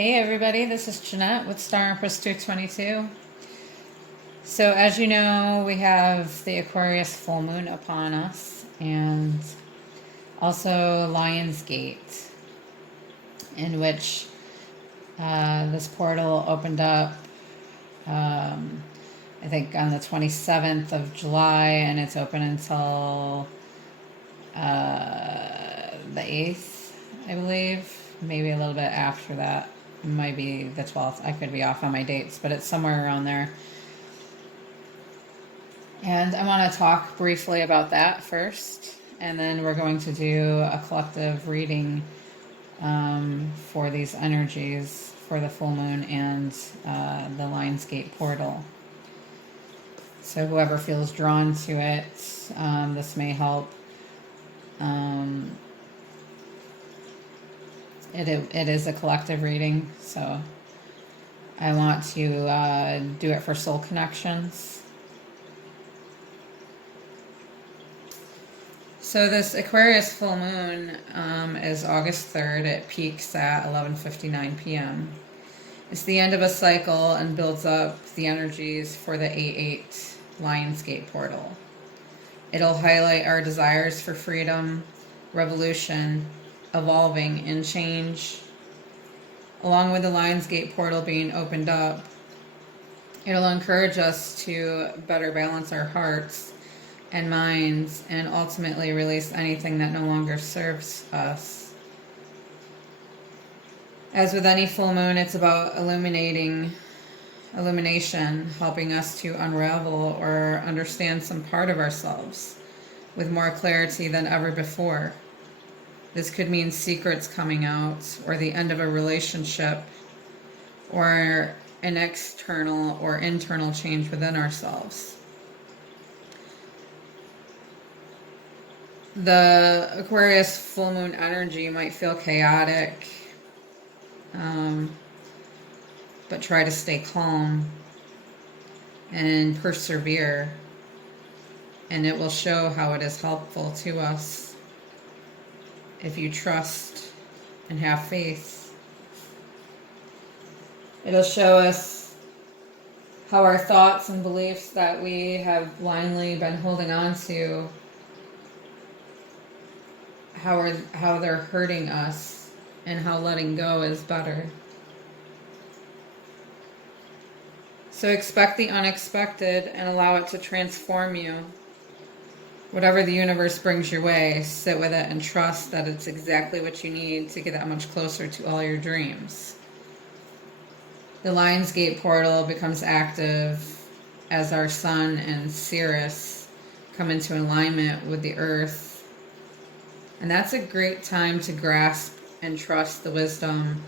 Hey everybody, this is Jeanette with Star Empress 222. So as you know, we have the Aquarius full moon upon us and also Lion's Gate, in which this portal opened up I think on the 27th of July, and it's open until the 8th, I believe. Maybe a little bit after that. It might be the 12th. I could be off on my dates, but it's somewhere around there. And I want to talk briefly about that first, and then we're going to do a collective reading for these energies for the full moon and the Lion's Gate portal. So whoever feels drawn to it, this may help. It is a collective reading, so I want to do it for soul connections. So this Aquarius full moon is August 3rd. It peaks at 11:59 p.m. It's the end of a cycle and builds up the energies for the 8/8 Lion's Gate portal. It'll highlight our desires for freedom, revolution, evolving, and change. Along with the Lion's Gate portal being opened up, it'll encourage us to better balance our hearts and minds and ultimately release anything that no longer serves us. As with any full moon, it's about illumination, helping us to unravel or understand some part of ourselves with more clarity than ever before. This could mean secrets coming out, or the end of a relationship, or an external or internal change within ourselves. The Aquarius full moon energy might feel chaotic, but try to stay calm and persevere, and it will show how it is helpful to us if you trust and have faith. It'll show us how our thoughts and beliefs that we have blindly been holding on to, how they're hurting us, and how letting go is better. So expect the unexpected and allow it to transform you. Whatever the universe brings your way, sit with it and trust that it's exactly what you need to get that much closer to all your dreams. The Lion's Gate portal becomes active as our sun and Sirius come into alignment with the earth. And that's a great time to grasp and trust the wisdom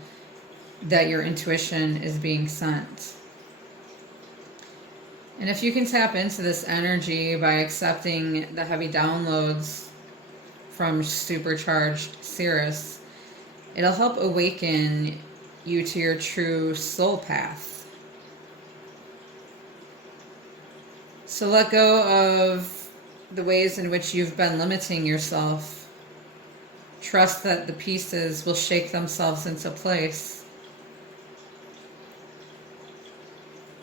that your intuition is being sent. And if you can tap into this energy by accepting the heavy downloads from supercharged Sirius, it'll help awaken you to your true soul path. So let go of the ways in which you've been limiting yourself. Trust that the pieces will shake themselves into place.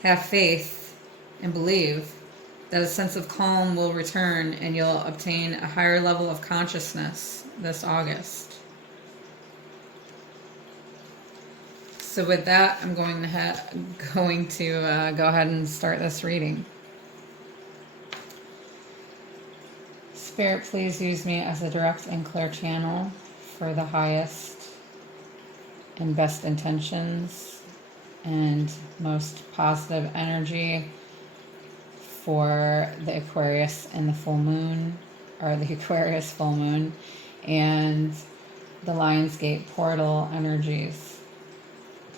Have faith and believe that a sense of calm will return and you'll obtain a higher level of consciousness this August. So with that, I'm going to go ahead and start this reading. Spirit, please use me as a direct and clear channel for the highest and best intentions and most positive energy for the Aquarius and the full moon, or the Aquarius full moon, and the Lion's Gate portal energies.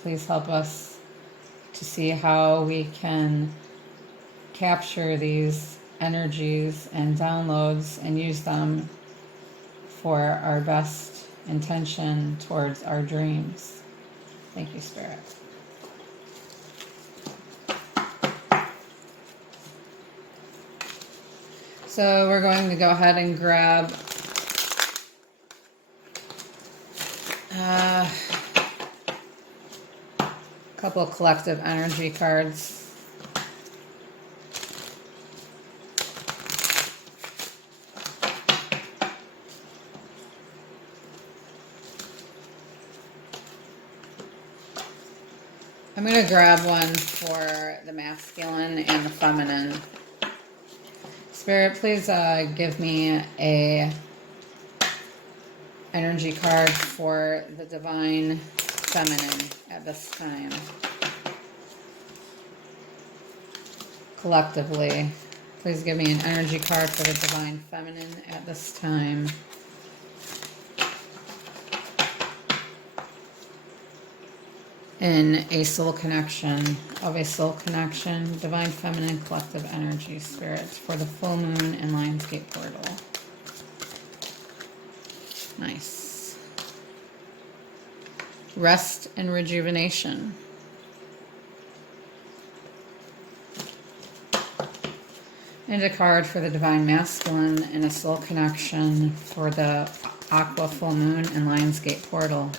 Please help us to see how we can capture these energies and downloads and use them for our best intention towards our dreams. Thank you, Spirit. So we're going to go ahead and grab couple of collective energy cards. I'm going to grab one for the masculine and the feminine. Spirit, please give me a energy card for the divine feminine at this time. Collectively, please give me an energy card for the divine feminine at this time. In a soul connection, divine feminine collective energy, spirit, for the full moon and Lionsgate portal. Nice. Rest and rejuvenation. And a card for the divine masculine and a soul connection for the aqua full moon and Lionsgate portal.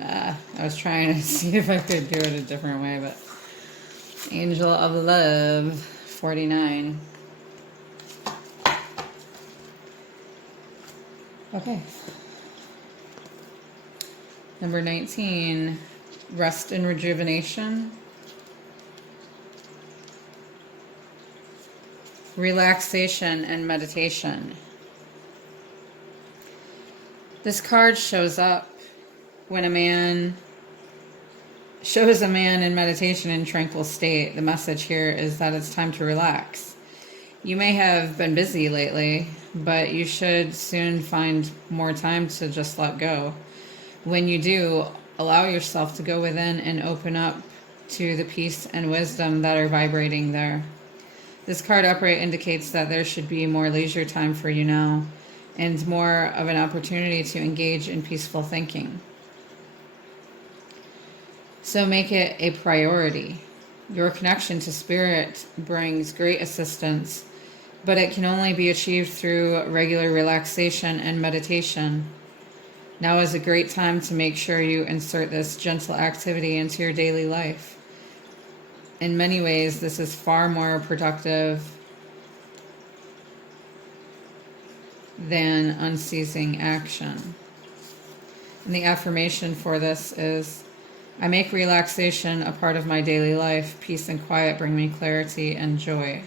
I was trying to see if I could do it a different way, but Angel of Love, 49. Okay. Number 19, Rest and Rejuvenation. Relaxation and Meditation. This card shows up when a man shows a man in meditation in tranquil state. The message here is that it's time to relax. You may have been busy lately, but you should soon find more time to just let go. When you do, allow yourself to go within and open up to the peace and wisdom that are vibrating there. This card upright indicates that there should be more leisure time for you now and more of an opportunity to engage in peaceful thinking. So make it a priority. Your connection to spirit brings great assistance, but it can only be achieved through regular relaxation and meditation. Now is a great time to make sure you insert this gentle activity into your daily life. In many ways, this is far more productive than unceasing action. And the affirmation for this is, I make relaxation a part of my daily life. Peace and quiet bring me clarity and joy.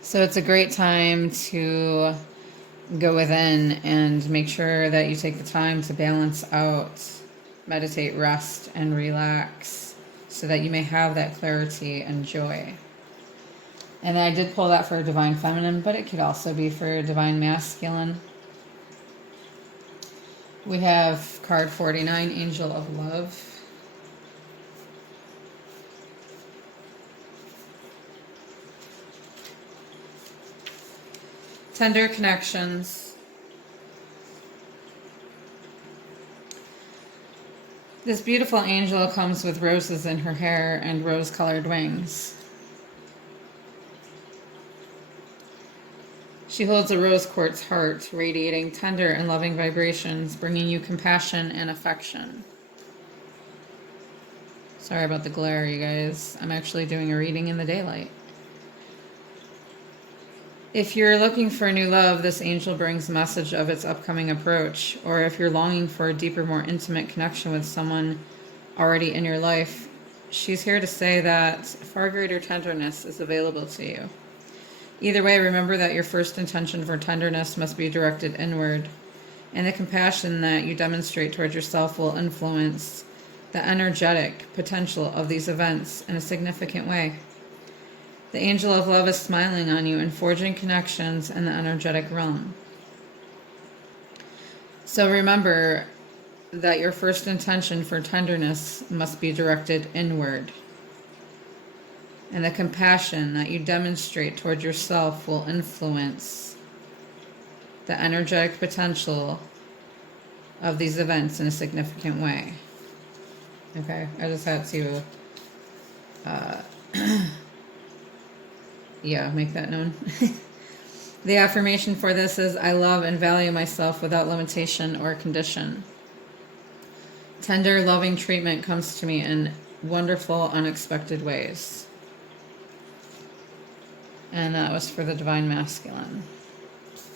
So it's a great time to go within and make sure that you take the time to balance out, meditate, rest, and relax so that you may have that clarity and joy. And I did pull that for divine feminine, but it could also be for divine masculine. We have card 49, Angel of Love. Tender connections. This beautiful angel comes with roses in her hair and rose-colored wings. She holds a rose quartz heart, radiating tender and loving vibrations, bringing you compassion and affection. Sorry about the glare, you guys. I'm actually doing a reading in the daylight. If you're looking for new love, this angel brings a message of its upcoming approach. Or if you're longing for a deeper, more intimate connection with someone already in your life, she's here to say that far greater tenderness is available to you. Either way, remember that your first intention for tenderness must be directed inward, and the compassion that you demonstrate toward yourself will influence the energetic potential of these events in a significant way. The angel of love is smiling on you and forging connections in the energetic realm. So remember that your first intention for tenderness must be directed inward. And the compassion that you demonstrate toward yourself will influence the energetic potential of these events in a significant way. Okay, I just had to, make that known. The affirmation for this is, I love and value myself without limitation or condition. Tender, loving treatment comes to me in wonderful, unexpected ways. And that was for the Divine Masculine.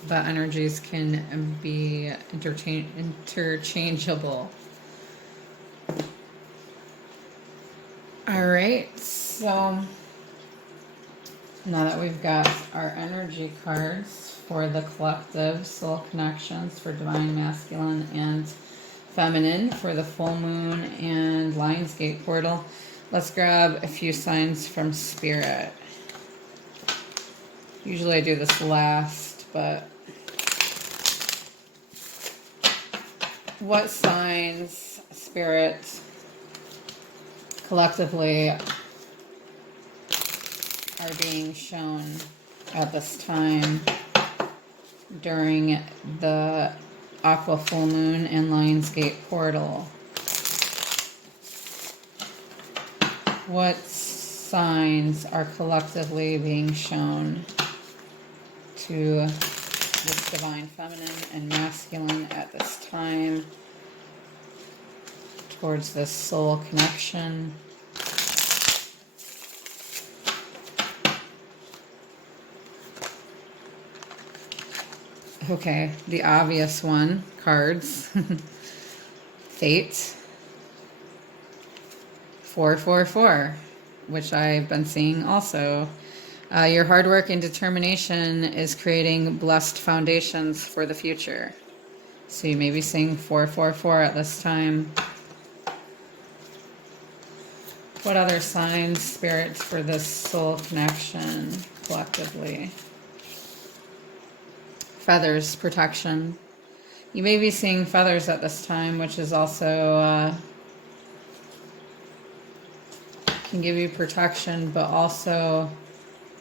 But energies can be interchangeable. All right, so now that we've got our energy cards for the collective soul connections for Divine Masculine and Feminine for the full moon and Lionsgate portal, let's grab a few signs from Spirit. Usually I do this last, but what signs, Spirit, collectively are being shown at this time during the Aqua full moon and Lionsgate portal? What signs are collectively being shown to this Divine Feminine and Masculine at this time towards this soul connection? Okay, the obvious one, cards. Fate. 444, which I've been seeing also. Your hard work and determination is creating blessed foundations for the future. So you may be seeing 444 at this time. What other signs, Spirit, for this soul connection collectively? Feathers, protection. You may be seeing feathers at this time, which is also can give you protection, but also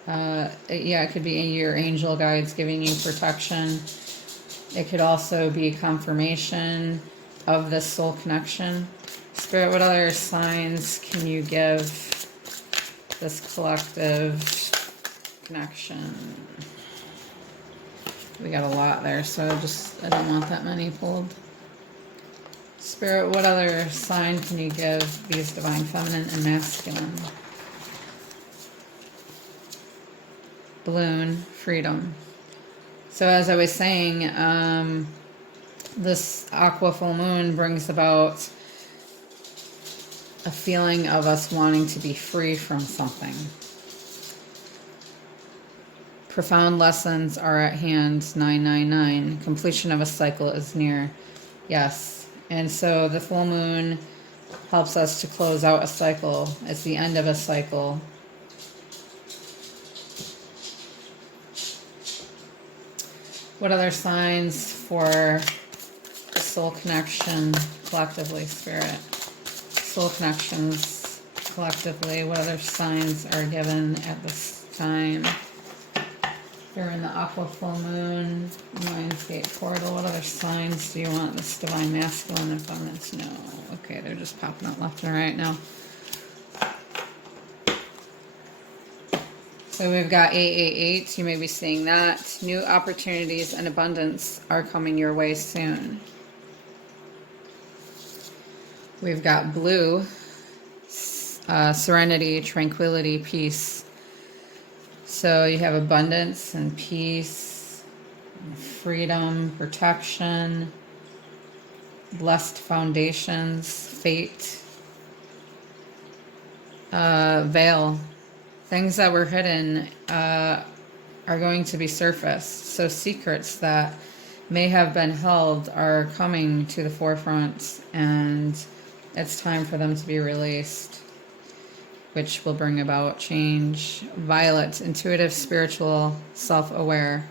it could be your angel guides giving you protection. It could also be confirmation of this soul connection. Spirit, what other signs can you give this collective connection? We got a lot there, so I don't want that many pulled. Spirit, what other sign can you give these Divine Feminine and Masculine? Balloon, freedom. So as I was saying, this Aqua full moon brings about a feeling of us wanting to be free from something. Profound lessons are at hand, 999. Completion of a cycle is near. Yes. And so the full moon helps us to close out a cycle. It's the end of a cycle. What other signs for soul connection collectively, Spirit? Soul connections collectively. What other signs are given at this time? You're in the Aqua full moon, Lionsgate portal. What other signs do you want this Divine Masculine and Feminine to know? Okay, they're just popping up left and right now. So we've got 888. You may be seeing that. New opportunities and abundance are coming your way soon. We've got blue, serenity, tranquility, peace. So you have abundance and peace, freedom, protection, blessed foundations, fate, veil. Things that were hidden are going to be surfaced. So secrets that may have been held are coming to the forefront, and it's time for them to be released, which will bring about change. Violet, intuitive, spiritual, self-aware.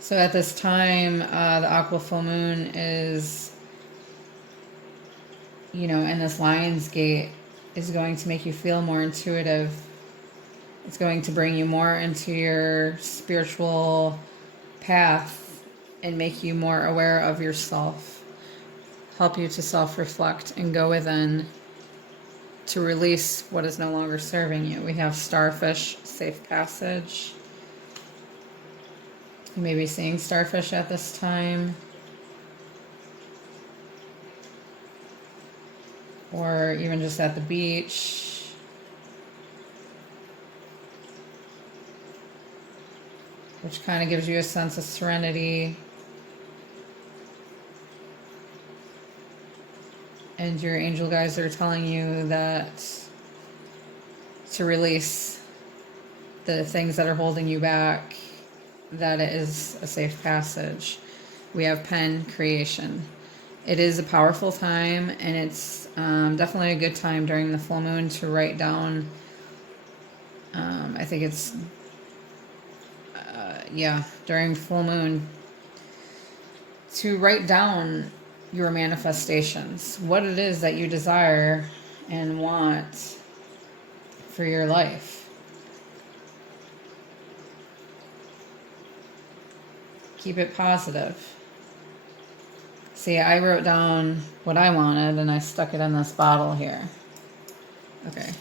So at this time, the Aqua full moon is, in this Lion's Gate, is going to make you feel more intuitive. It's going to bring you more into your spiritual path and make you more aware of yourself. Help you to self-reflect and go within to release what is no longer serving you. We have starfish, safe passage. You may be seeing starfish at this time. Or even just at the beach. Which kind of gives you a sense of serenity. And your angel guides are telling you that to release the things that are holding you back, that it is a safe passage. We have pen creation. It is a powerful time, and it's definitely a good time during the full moon to write down. I think it's, during full moon, to write down your manifestations, what it is that you desire and want for your life. Keep it positive. See, I wrote down what I wanted and I stuck it in this bottle here. Okay.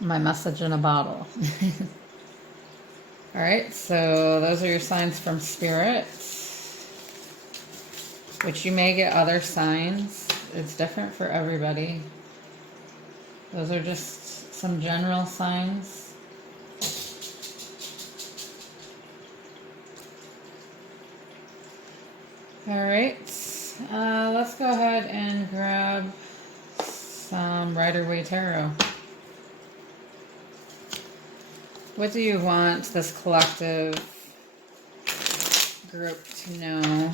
My message in a bottle. All right, so those are your signs from Spirit, which you may get other signs. It's different for everybody. Those are just some general signs. All right, let's go ahead and grab some Rider-Waite Tarot. What do you want this collective group to know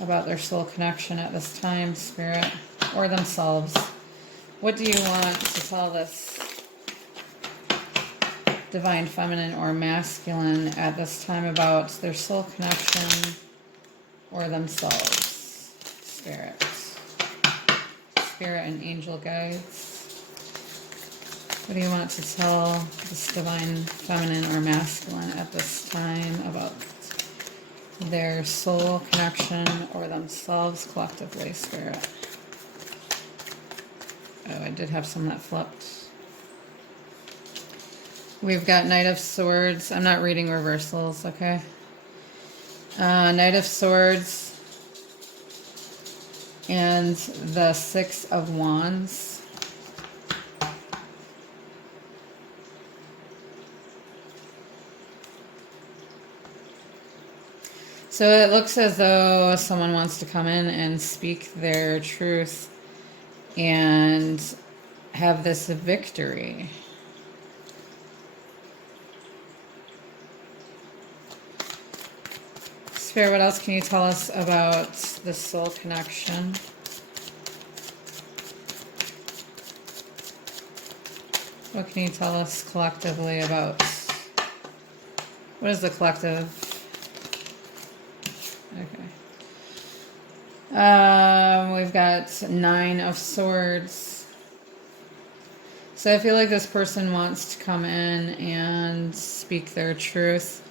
about their soul connection at this time, Spirit, or themselves? What do you want to tell this divine feminine or masculine at this time about their soul connection or themselves, Spirit? Spirit and angel guides. What do you want to tell this divine feminine or masculine at this time about their soul connection or themselves collectively, Spirit? Oh, I did have some that flipped. We've got Knight of Swords. I'm not reading reversals, okay? Knight of Swords and the Six of Wands. So it looks as though someone wants to come in and speak their truth and have this victory. Spirit, what else can you tell us about the soul connection? What can you tell us collectively about? What is the collective? Okay. We've got Nine of Swords. So I feel like this person wants to come in and speak their truth.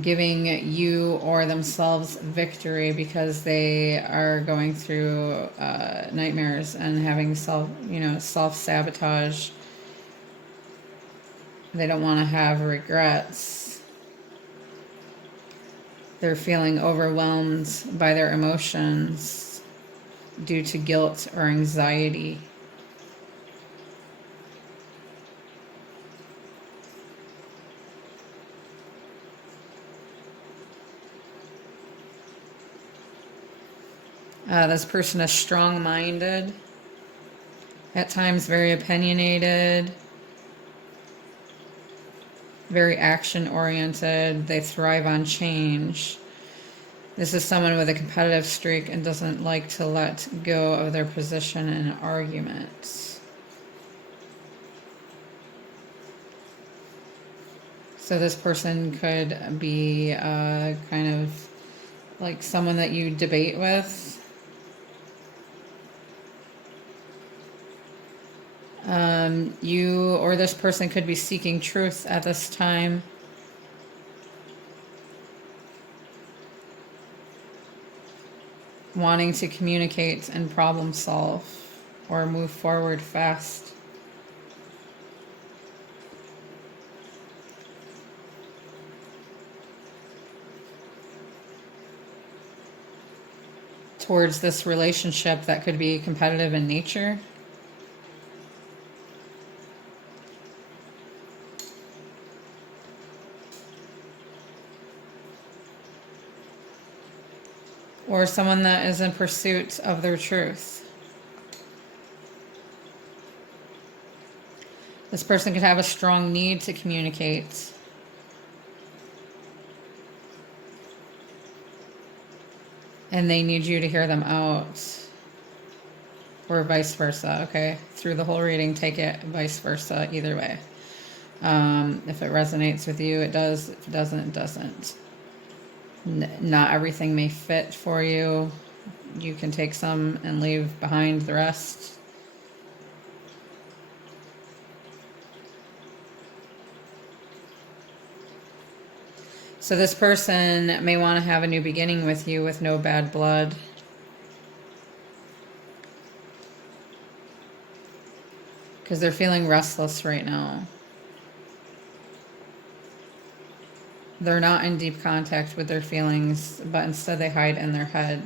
Giving you or themselves victory because they are going through nightmares and having self-sabotage. They don't want to have regrets. They're feeling overwhelmed by their emotions due to guilt or anxiety. This person is strong-minded, at times very opinionated, very action-oriented. They thrive on change. This is someone with a competitive streak and doesn't like to let go of their position in an argument. So this person could be kind of like someone that you debate with. You or this person could be seeking truth at this time. wanting to communicate and problem solve or move forward fast. Towards this relationship that could be competitive in nature. Or someone that is in pursuit of their truth. This person could have a strong need to communicate. And they need you to hear them out. Or vice versa, okay? Through the whole reading, take it vice versa, either way. If it resonates with you, it does. If it doesn't, it doesn't. Not everything may fit for you. You can take some and leave behind the rest. So this person may want to have a new beginning with you with no bad blood. Because they're feeling restless right now. They're not in deep contact with their feelings, but instead they hide in their head.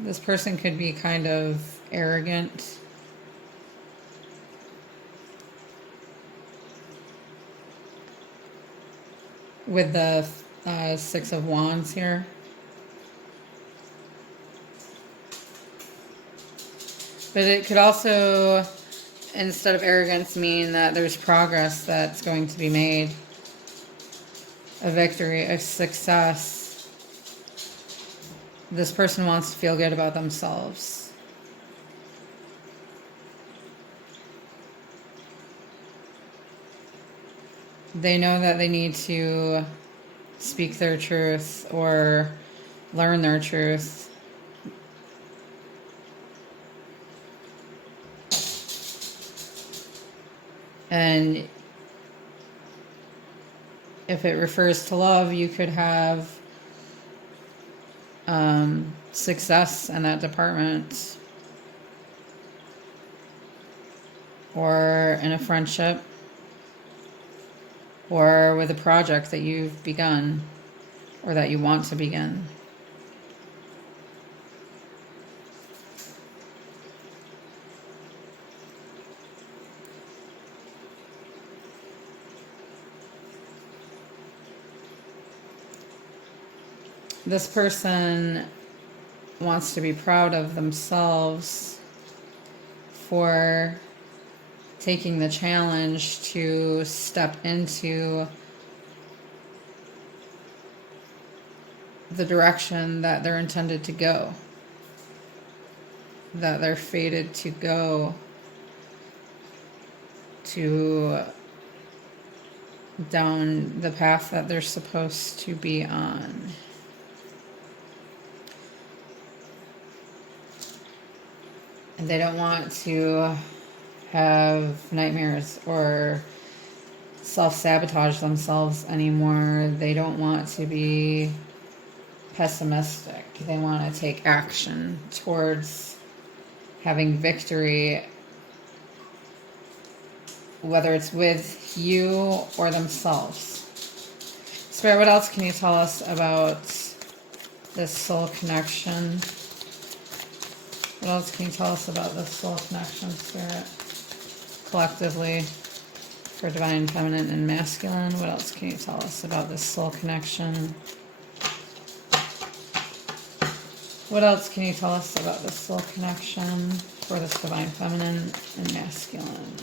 This person could be kind of arrogant. With the Six of Wands here. But it could also, instead of arrogance, mean that there's progress that's going to be made. A victory, a success. This person wants to feel good about themselves. They know that they need to speak their truth or learn their truth. And if it refers to love, you could have success in that department, or in a friendship, or with a project that you've begun or that you want to begin. This person wants to be proud of themselves for taking the challenge to step into the direction that they're intended to go, that they're fated to go, to down the path that they're supposed to be on. And they don't want to have nightmares or self-sabotage themselves anymore. They don't want to be pessimistic. They want to take action towards having victory, whether it's with you or themselves. Spirit, what else can you tell us about this soul connection? What else can you tell us about this soul connection, Spirit? Collectively, for divine feminine and masculine, what else can you tell us about this soul connection? What else can you tell us about this soul connection for this divine feminine and masculine?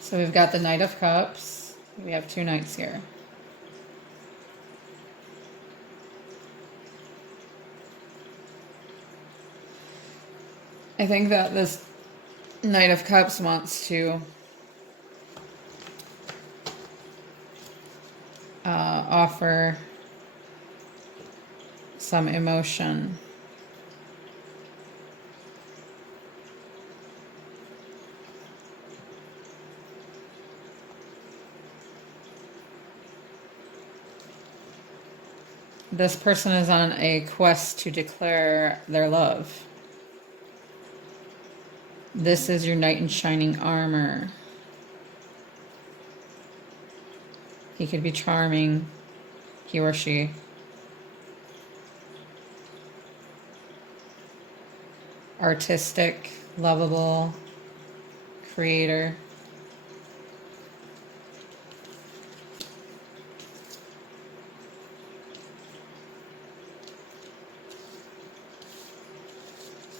So we've got the Knight of Cups. We have two knights here. I think that this Knight of Cups wants to offer some emotion. This person is on a quest to declare their love. This is your knight in shining armor. He could be charming, he or she. Artistic, lovable, creator.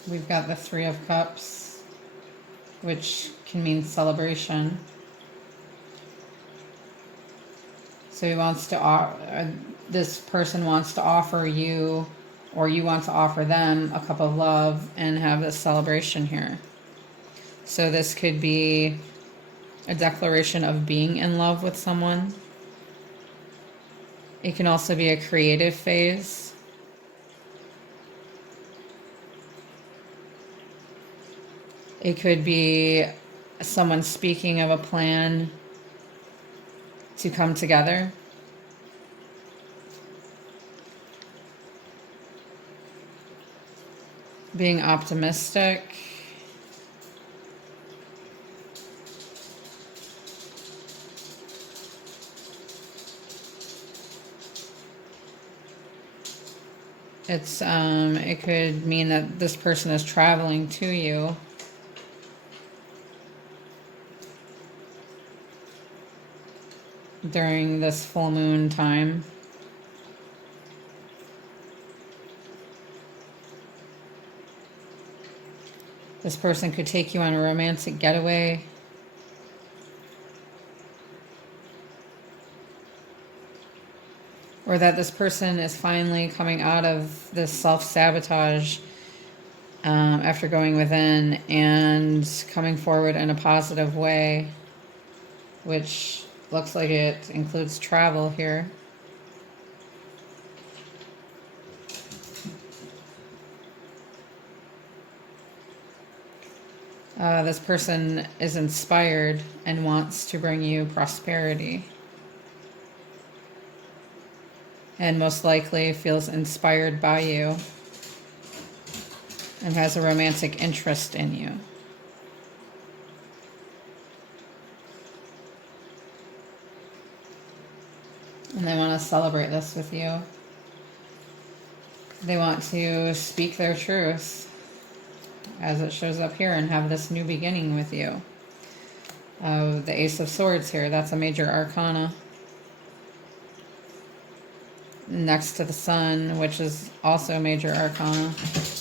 We've got the Three of Cups, which can mean celebration. So he wants to, this person wants to offer you, or you want to offer them, a cup of love and have this celebration here. So this could be a declaration of being in love with someone. It can also be a creative phase. It could be someone speaking of a plan to come together. Being optimistic. It could mean that this person is traveling to you. During this full moon time. This person could take you on a romantic getaway. Or that this person is finally coming out of this self-sabotage after going within and coming forward in a positive way, which looks like it includes travel here. This person is inspired and wants to bring you prosperity. And most likely feels inspired by you and has a romantic interest in you. And they want to celebrate this with you. They want to speak their truth, as it shows up here, and have this new beginning with you. The Ace of Swords here, that's a major arcana. Next to the Sun, which is also a major arcana.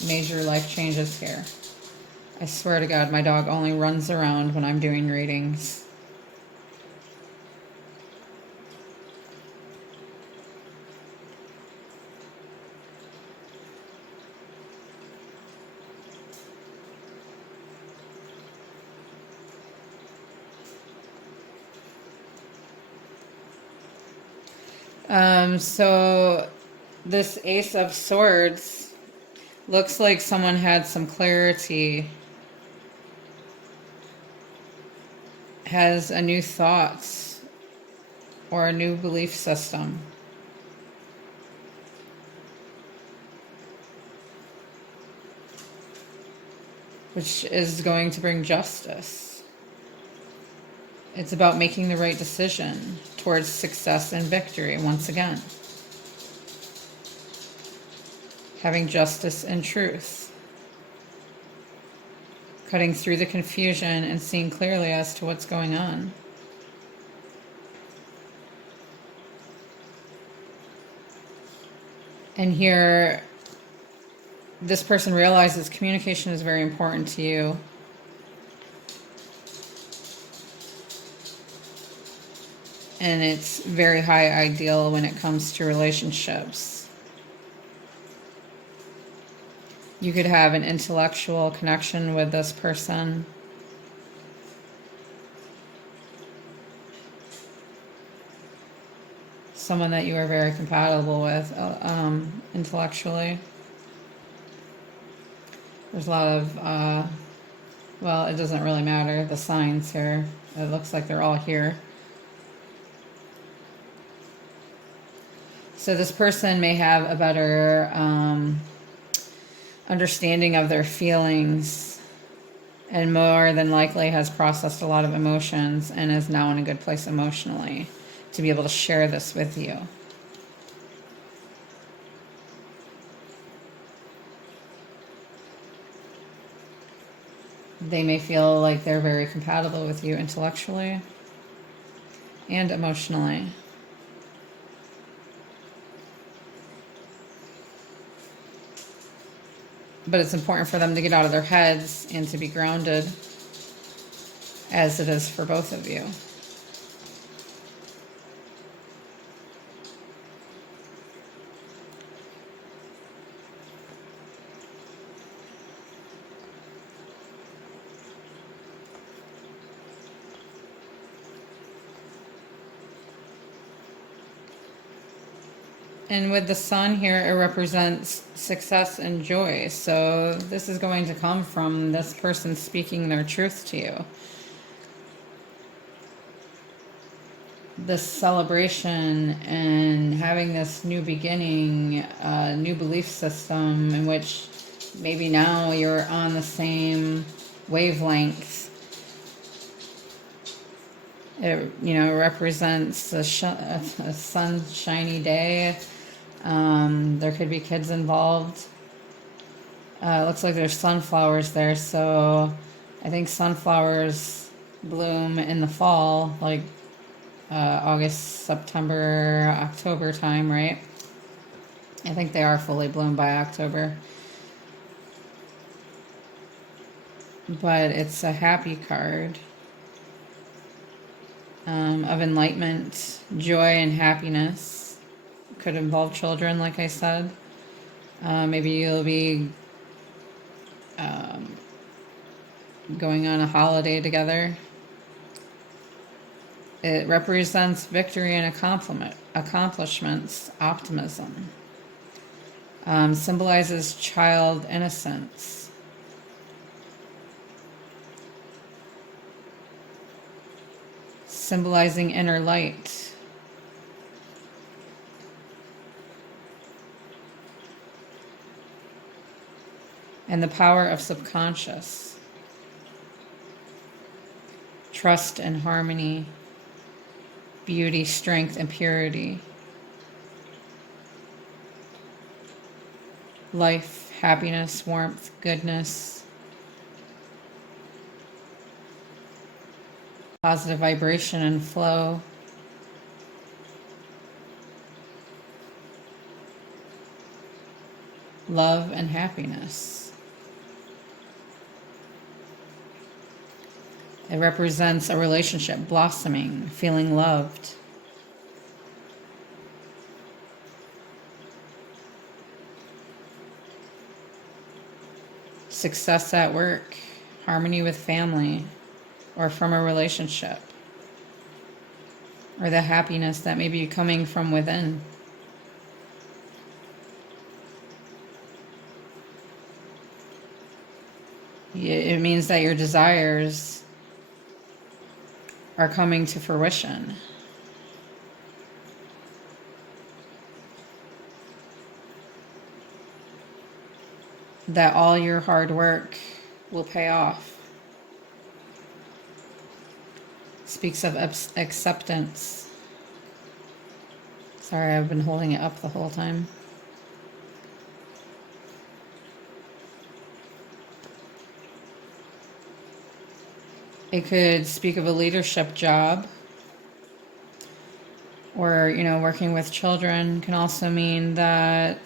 Major life changes here. I swear to God, my dog only runs around when I'm doing readings. So this Ace of Swords looks like someone had some clarity, has a new thoughts or a new belief system. Which is going to bring justice. It's about making the right decision towards success and victory once again. Having justice and truth. Cutting through the confusion and seeing clearly as to what's going on. And here, this person realizes communication is very important to you. And it's very high ideal when it comes to relationships. You could have an intellectual connection with this person. someone that you are very compatible with intellectually. There's a lot of, well, it doesn't really matter, the signs here. It looks like they're all here. So this person may have a better understanding of their feelings, and more than likely has processed a lot of emotions and is now in a good place emotionally to be able to share this with you. They may feel like they're very compatible with you intellectually and emotionally. But it's important for them to get out of their heads and to be grounded, as it is for both of you. And with the sun here, it represents success and joy. So this is going to come from this person speaking their truth to you. This celebration and having this new beginning, new belief system in which maybe now you're on the same wavelength. It, represents a sunshiny day. There could be kids involved. It looks like there's sunflowers there, so I think sunflowers bloom in the fall, like August, September, October time, right? I think they are fully bloomed by October. But it's a happy card of enlightenment, joy, and happiness. Could involve children, like I said. Maybe you'll be going on a holiday together. It represents victory and accomplishments, optimism. Symbolizes child innocence. Symbolizing inner light. And the power of subconscious. Trust and harmony. Beauty, strength, and purity. Life, happiness, warmth, goodness. Positive vibration and flow. Love and happiness. It represents a relationship blossoming, feeling loved. Success at work, harmony with family, or from a relationship. Or the happiness that may be coming from within. It means that your desires are coming to fruition. That all your hard work will pay off. Speaks of acceptance. Sorry, I've been holding it up the whole time. It could speak of a leadership job, or, working with children can also mean that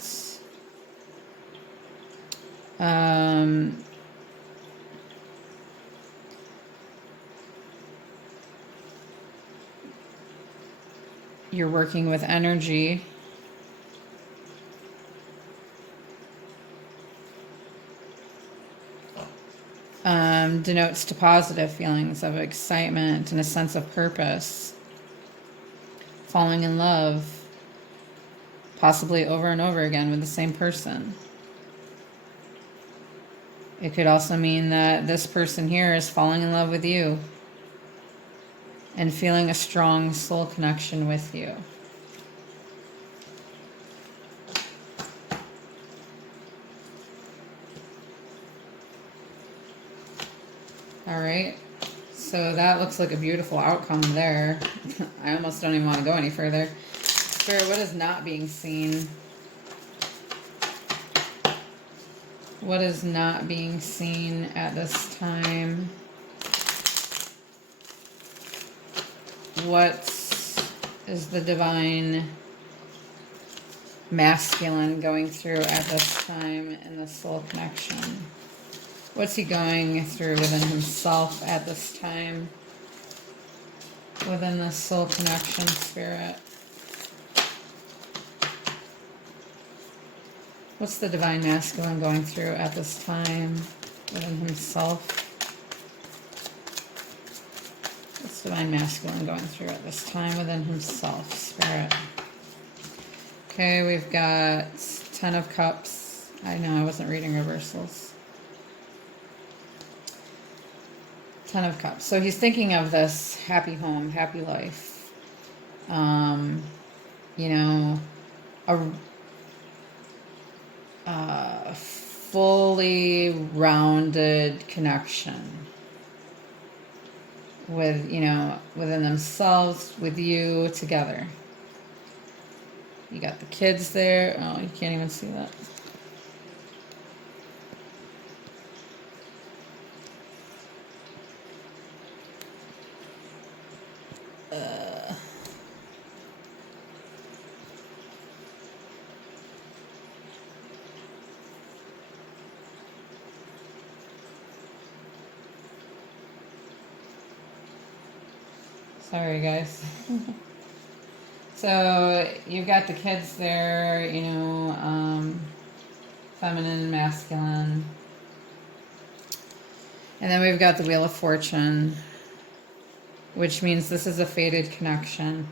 you're working with energy. Denotes to positive feelings of excitement and a sense of purpose. Falling in love. possibly over and over again with the same person. It could also mean that this person here is falling in love with you and feeling a strong soul connection with you. All right, so that looks like a beautiful outcome there. I almost don't even want to go any further. Spirit, what is not being seen? What is not being seen at this time? What is the divine masculine going through at this time in the soul connection? What's he going through within himself at this time? Within the soul connection, Spirit. What's the divine masculine going through at this time within himself? What's divine masculine going through at this time within himself, Spirit? Okay, we've got 10 of Cups. I know I wasn't reading reversals. 10 of Cups. So he's thinking of this happy home, happy life. You know, a fully rounded connection with, you know, within themselves, with you, together. You got the kids there. Oh, you can't even see that. Sorry, guys. So you've got the kids there, you know, feminine, masculine. And then we've got the Wheel of Fortune, which means this is a fated connection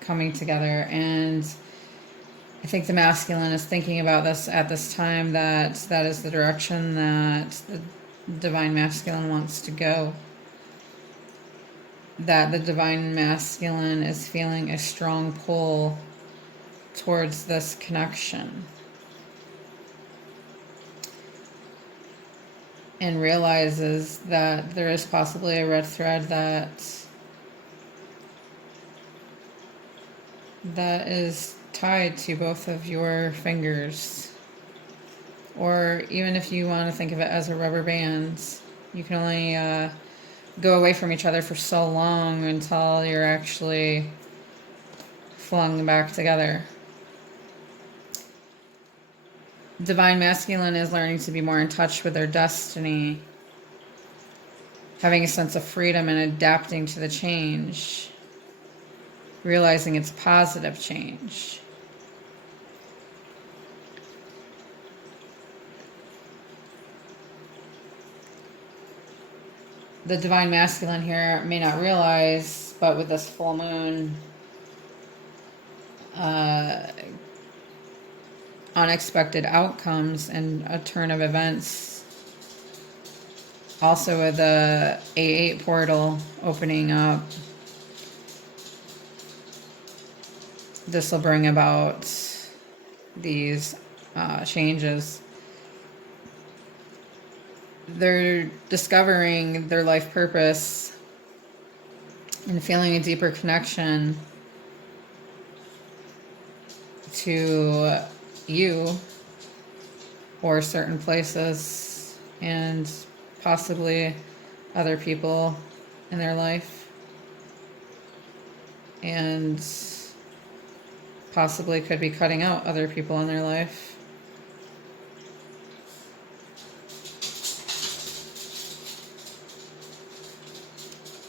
coming together. And I think the masculine is thinking about this at this time, that is the direction that the divine masculine wants to go. That the divine masculine is feeling a strong pull towards this connection. And realizes that there is possibly a red thread that is tied to both of your fingers. Or even if you want to think of it as a rubber band, you can only go away from each other for so long until you're actually flung back together. Divine masculine is learning to be more in touch with their destiny, having a sense of freedom and adapting to the change, realizing it's positive change. The divine masculine here may not realize, but with this full moon, unexpected outcomes and a turn of events. Also with the A8 portal opening up, this will bring about these changes. They're discovering their life purpose and feeling a deeper connection to you or certain places and possibly other people in their life, and possibly could be cutting out other people in their life.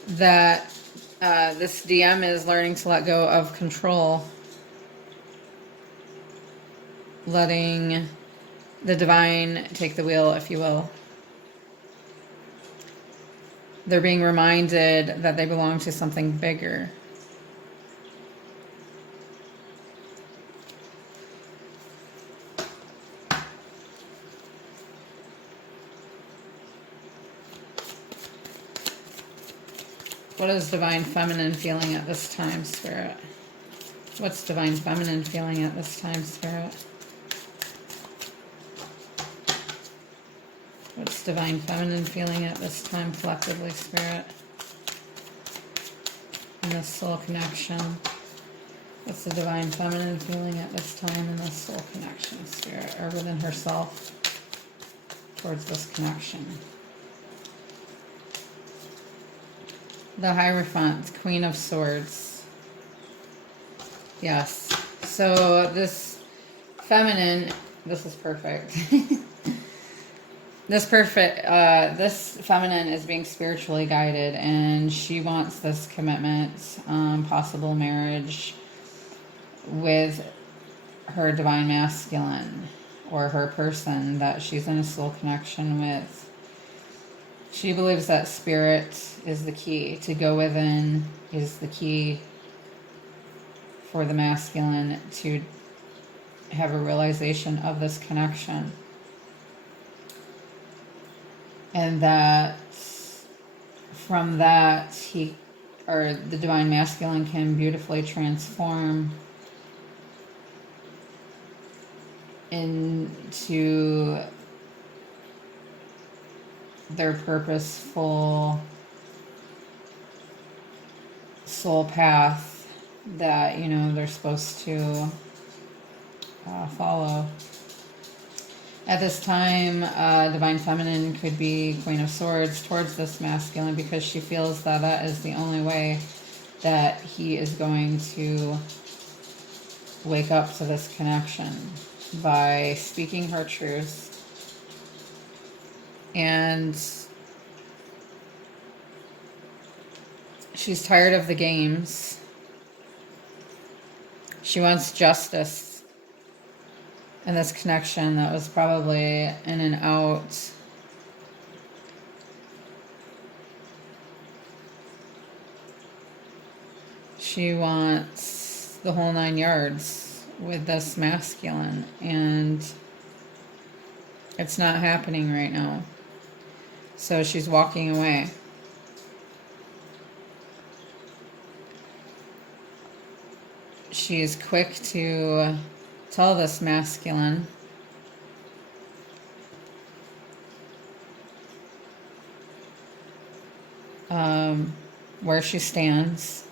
That this DM is learning to let go of control, letting the divine take the wheel, if you will. They're being reminded that they belong to something bigger. What is Divine Feminine feeling at this time, Spirit? What's Divine Feminine feeling at this time, Spirit? What's Divine Feminine feeling at this time, collectively, Spirit? In this soul connection. What's the Divine Feminine feeling at this time in this soul connection, Spirit? Or within herself towards this connection. The Hierophant, Queen of Swords. Yes. So this feminine, this is perfect. This feminine is being spiritually guided, and she wants this commitment, possible marriage with her divine masculine or her person that she's in a soul connection with. She believes that spirit is the key. To go within is the key for the masculine to have a realization of this connection. And that from that, the divine masculine can beautifully transform into their purposeful soul path that, you know, they're supposed to follow. At this time, Divine Feminine could be Queen of Swords towards this masculine because she feels that that is the only way that he is going to wake up to this connection, by speaking her truth. And she's tired of the games. She wants justice in this connection that was probably in and out. She wants the whole 9 yards with this masculine, and it's not happening right now. So she's walking away. She's quick to tell this masculine where she stands.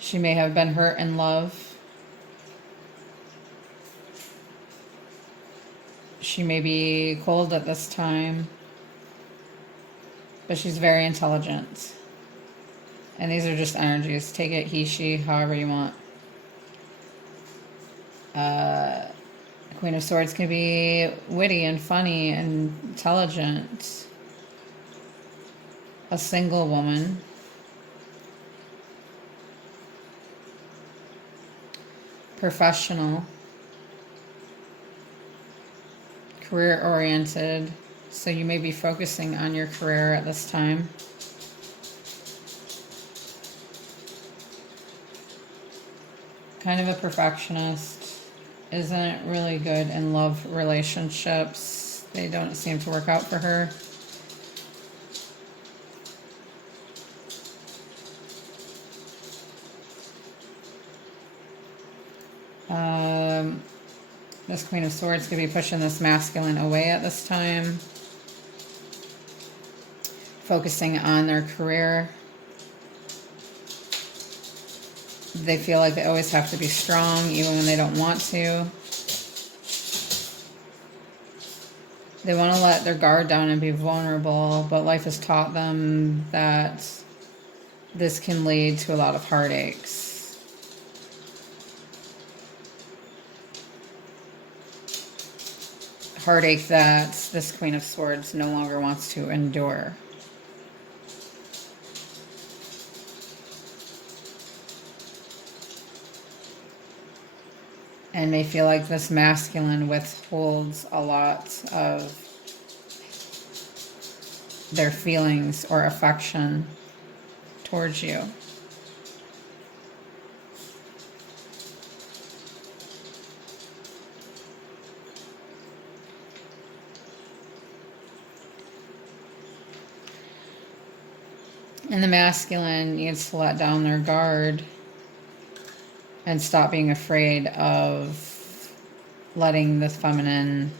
She may have been hurt in love. She may be cold at this time, but she's very intelligent. And these are just energies. Take it he, she, however you want. Queen of Swords can be witty and funny and intelligent. A single woman. Professional. Career oriented. So you may be focusing on your career at this time. Kind of a perfectionist. Isn't really good in love relationships. They don't seem to work out for her. This Queen of Swords could be pushing this masculine away at this time. Focusing on their career. They feel like they always have to be strong, even when they don't want to. They want to let their guard down and be vulnerable, but life has taught them that this can lead to a lot of heartaches. Heartache that this Queen of Swords no longer wants to endure. And they feel like this masculine withholds a lot of their feelings or affection towards you. And the masculine needs to let down their guard and stop being afraid of letting the feminine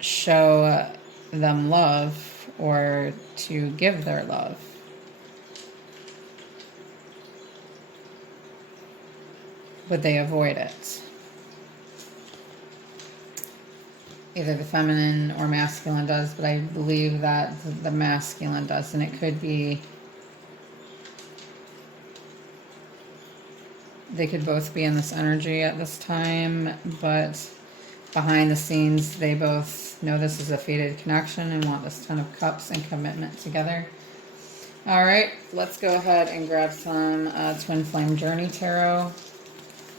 show them love or to give their love. But they avoid it. Either the feminine or masculine does, but I believe that the masculine does, and it could be, they could both be in this energy at this time, but behind the scenes, they both know this is a fated connection and want this Ten of Cups and commitment together. All right, let's go ahead and grab some Twin Flame Journey Tarot.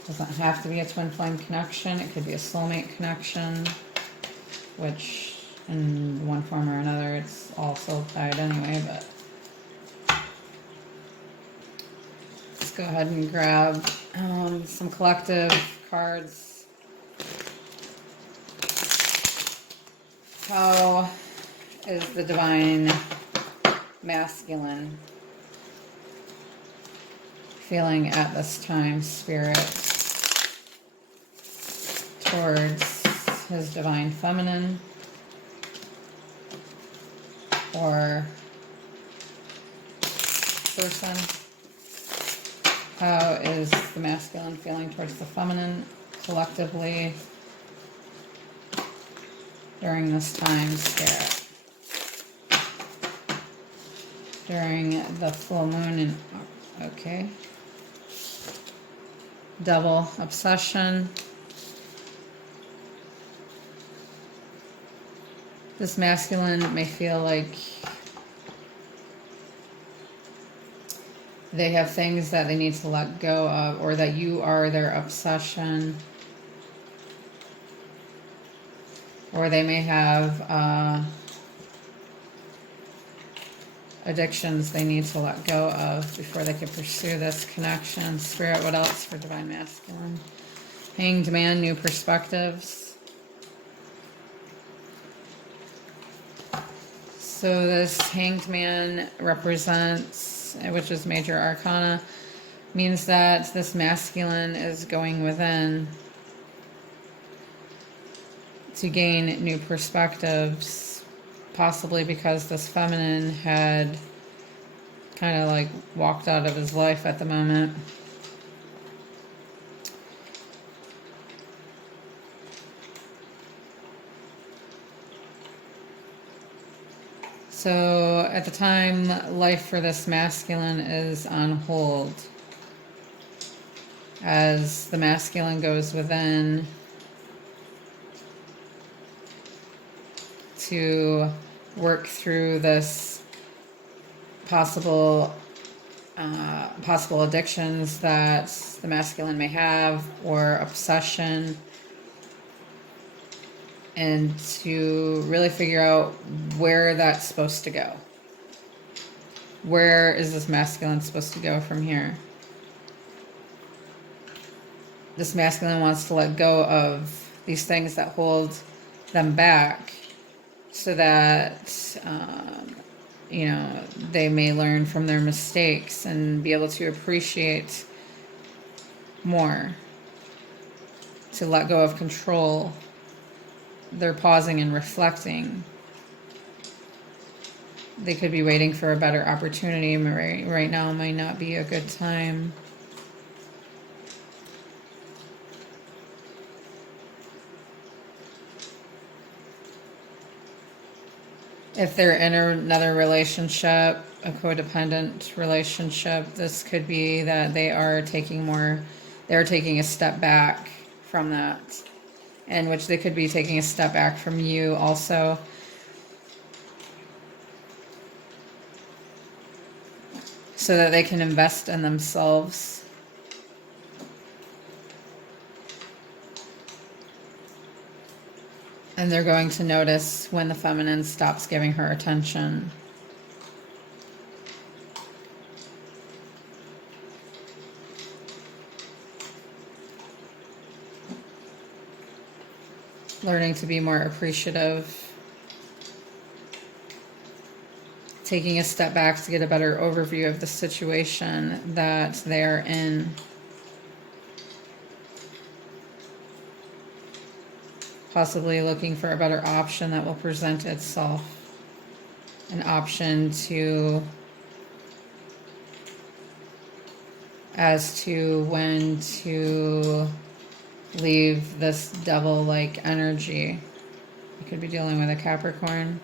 Doesn't have to be a twin flame connection. It could be a soulmate connection, which in one form or another, it's all soul tied anyway, but let's go ahead and grab some collective cards. How is the divine masculine feeling at this time, Spirit, towards his divine feminine, or person? How is the masculine feeling towards the feminine collectively during this time, Spirit? During the full moon and okay. Double obsession. This masculine may feel like they have things that they need to let go of, or that you are their obsession. Or they may have addictions they need to let go of before they can pursue this connection. Spirit, what else for divine masculine? Hanged Man, new perspectives. So this Hanged Man represents, which is major arcana, means that this masculine is going within to gain new perspectives, possibly because this feminine had kind of like walked out of his life at the moment. So at the time, life for this masculine is on hold. As the masculine goes within to work through this possible addictions that the masculine may have, or obsession, and to really figure out where that's supposed to go. Where is this masculine supposed to go from here? This masculine wants to let go of these things that hold them back, so that they may learn from their mistakes and be able to appreciate more, to let go of control. They're pausing and reflecting. They could be waiting for a better opportunity. Right now might not be a good time. If they're in another relationship, a codependent relationship, this could be that they're taking a step back from that, in which they could be taking a step back from you also. So that they can invest in themselves. And they're going to notice when the feminine stops giving her attention. Learning to be more appreciative taking a step back to get a better overview of the situation that they're in. Possibly looking for a better option that will present itself. An option as to when to leave this devil-like energy. You could be dealing with a Capricorn.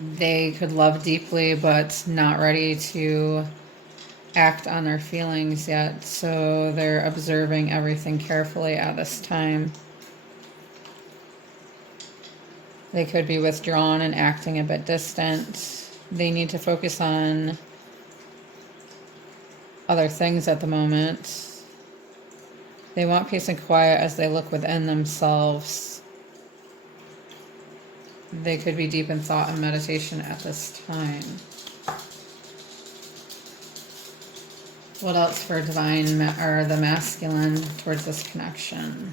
They could love deeply, but not ready to act on their feelings yet, so they're observing everything carefully at this time. They could be withdrawn and acting a bit distant. They need to focus on other things at the moment. They want peace and quiet as they look within themselves. They could be deep in thought and meditation at this time. What else for divine or the masculine towards this connection?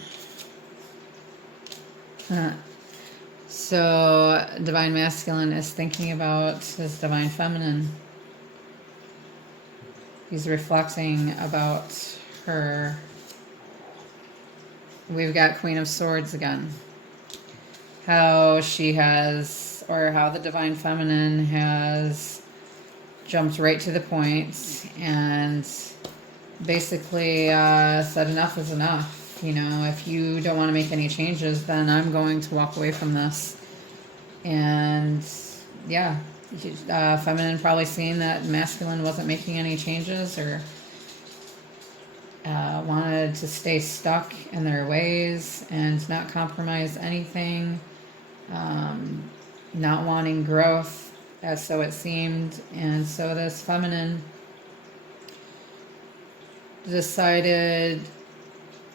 So divine masculine is thinking about his divine feminine. He's reflecting about her. We've got Queen of Swords again. How she has, or how the divine feminine has jumped right to the point and basically said enough is enough. You know, if you don't want to make any changes, then I'm going to walk away from this. And yeah, feminine probably seeing that masculine wasn't making any changes, or wanted to stay stuck in their ways and not compromise anything, not wanting growth, as so it seemed. And so this feminine decided,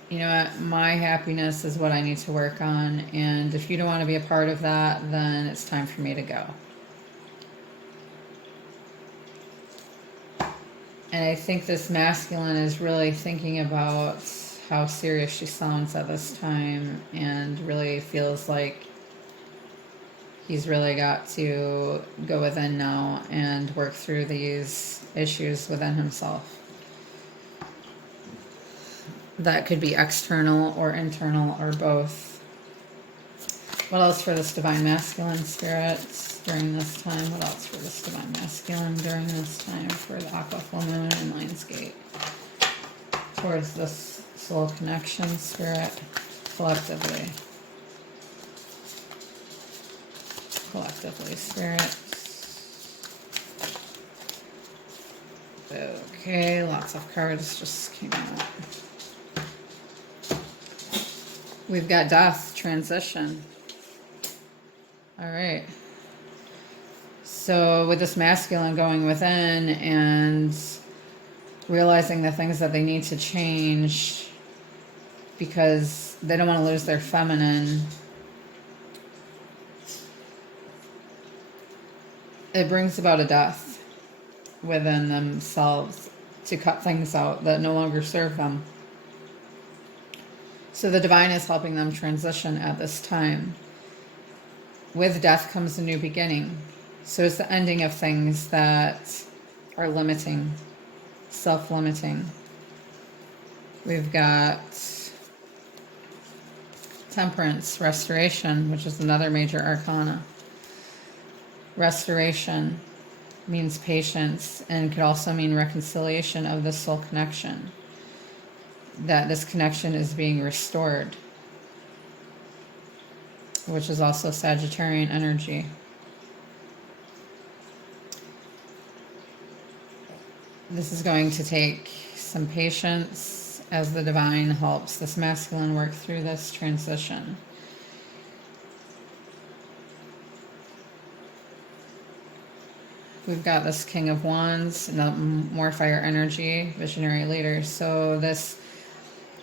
you know what, my happiness is what I need to work on, and if you don't want to be a part of that, then it's time for me to go. And I think this masculine is really thinking about how serious she sounds at this time, and really feels like he's really got to go within now and work through these issues within himself. That could be external or internal or both. What else for this divine masculine spirit during this time? What else for this divine masculine during this time for the Aqua, Full Moon, and Lionsgate? Towards this soul connection spirit collectively. Collectively, spirit. Okay, lots of cards just came out. We've got death, transition. All right. So with this masculine going within and realizing the things that they need to change because they don't want to lose their feminine, it brings about a death within themselves to cut things out that no longer serve them. So the divine is helping them transition at this time. With death comes a new beginning. So it's the ending of things that are limiting, self-limiting. We've got Temperance Restoration, which is another major arcana. Restoration means patience and could also mean reconciliation of the soul connection. That this connection is being restored, which is also Sagittarian energy. This is going to take some patience as the divine helps this masculine work through this transition. We've got this King of Wands, more fire energy, visionary leader. So this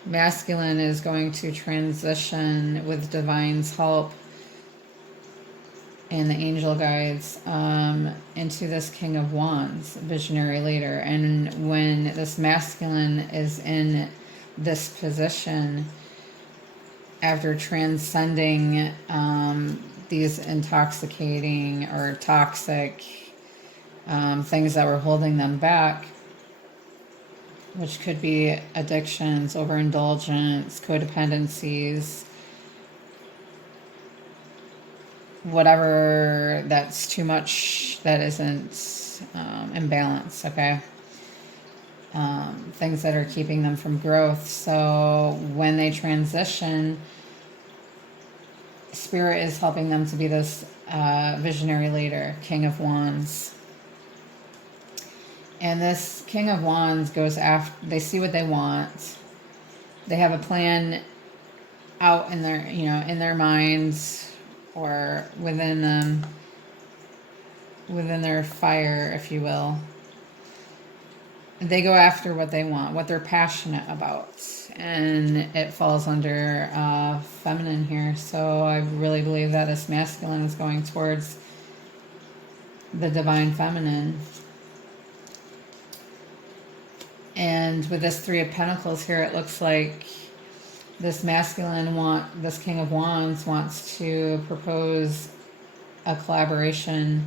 masculine is going to transition with divine's help and the angel guides into this King of Wands, visionary leader. And when this masculine is in this position, after transcending these intoxicating or toxic things that were holding them back, which could be addictions, overindulgence, codependencies, whatever that's too much that isn't imbalanced, okay? Things that are keeping them from growth. So when they transition, Spirit is helping them to be this visionary leader, King of Wands. And this King of Wands goes after, they see what they want. They have a plan out in their, in their minds or within them, within their fire, if you will. They go after what they want, what they're passionate about. And it falls under feminine here. So I really believe that this masculine is going towards the divine feminine. And with this Three of Pentacles here, it looks like this masculine this King of Wands wants to propose a collaboration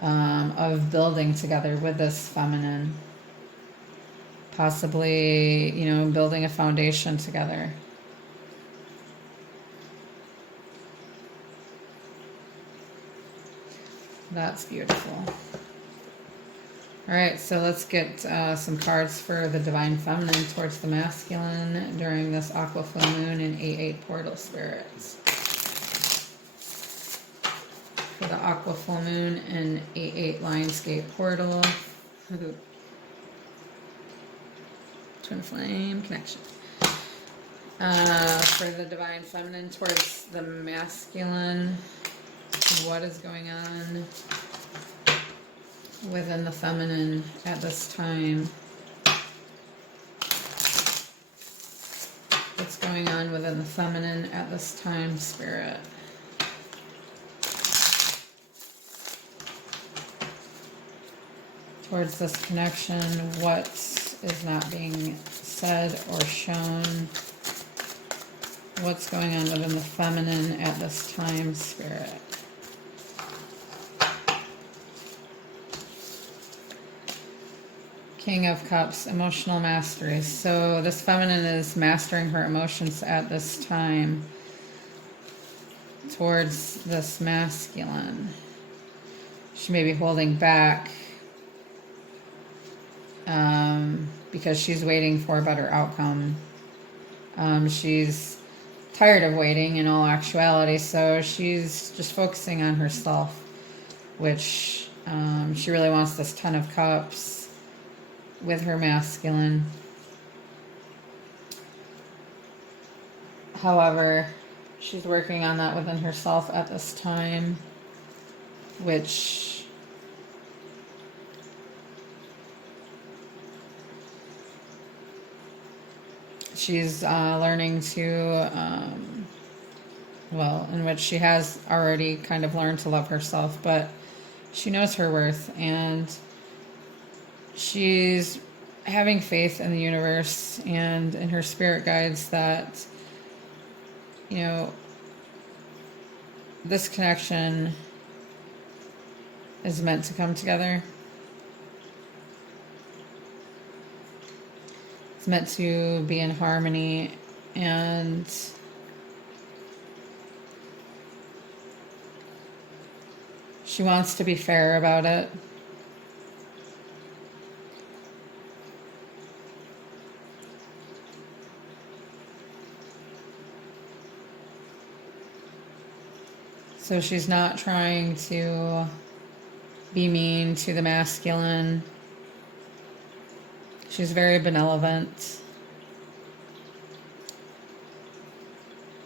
of building together with this feminine. Possibly, building a foundation together. That's beautiful. All right, so let's get some cards for the divine feminine towards the masculine during this aqua full moon and 8/8 portal spirits. For the aqua full moon and 8/8 Lionsgate portal. Twin flame connection. For the divine feminine towards the masculine, what is going on within the feminine at this time? What's going on within the feminine at this time, Spirit? Towards this connection, what is not being said or shown? What's going on within the feminine at this time, Spirit? King of Cups, emotional mastery. So this feminine is mastering her emotions at this time towards this masculine. She may be holding back because she's waiting for a better outcome. She's tired of waiting in all actuality, so she's just focusing on herself, which she really wants this Ten of Cups with her masculine. However, she's working on that within herself at this time, which she's learning to, in which she has already kind of learned to love herself, but she knows her worth, and she's having faith in the universe and in her spirit guides that, this connection is meant to come together. It's meant to be in harmony, and she wants to be fair about it. So she's not trying to be mean to the masculine. She's very benevolent.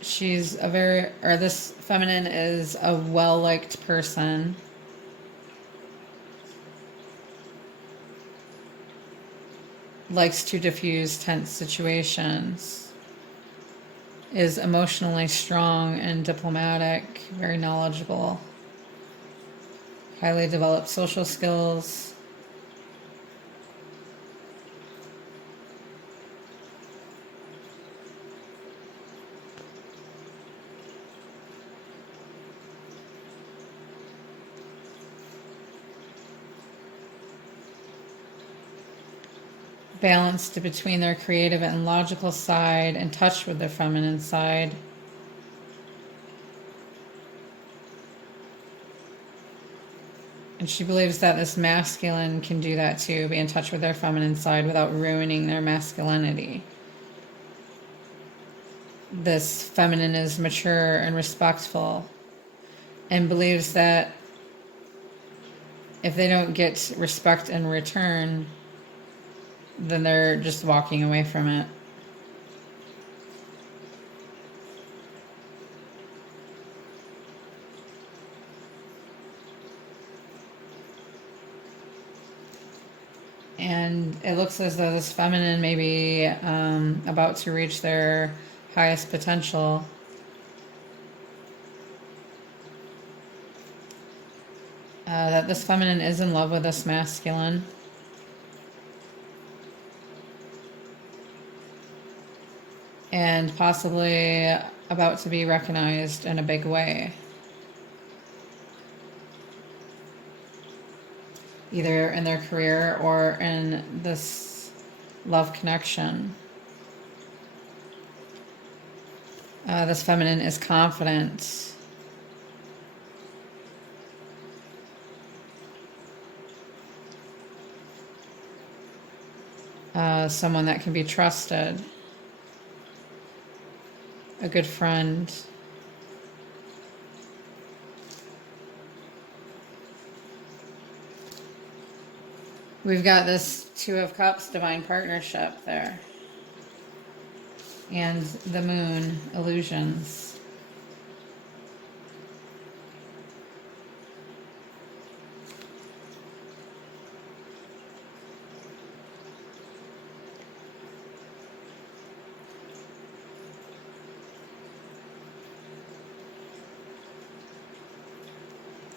This feminine is a well-liked person. Likes to diffuse tense situations. Is emotionally strong and diplomatic, very knowledgeable. Highly developed social skills. balanced between their creative and logical side, in touch with their feminine side. And she believes that this masculine can do that too, be in touch with their feminine side without ruining their masculinity. This feminine is mature and respectful, and believes that if they don't get respect in return, then they're just walking away from it. And it looks as though this feminine may be about to reach their highest potential. That this feminine is in love with this masculine. And possibly about to be recognized in a big way. Either in their career or in this love connection. This feminine is confident. Someone that can be trusted. A good friend. We've got this Two of Cups, divine partnership there. And the moon, illusions.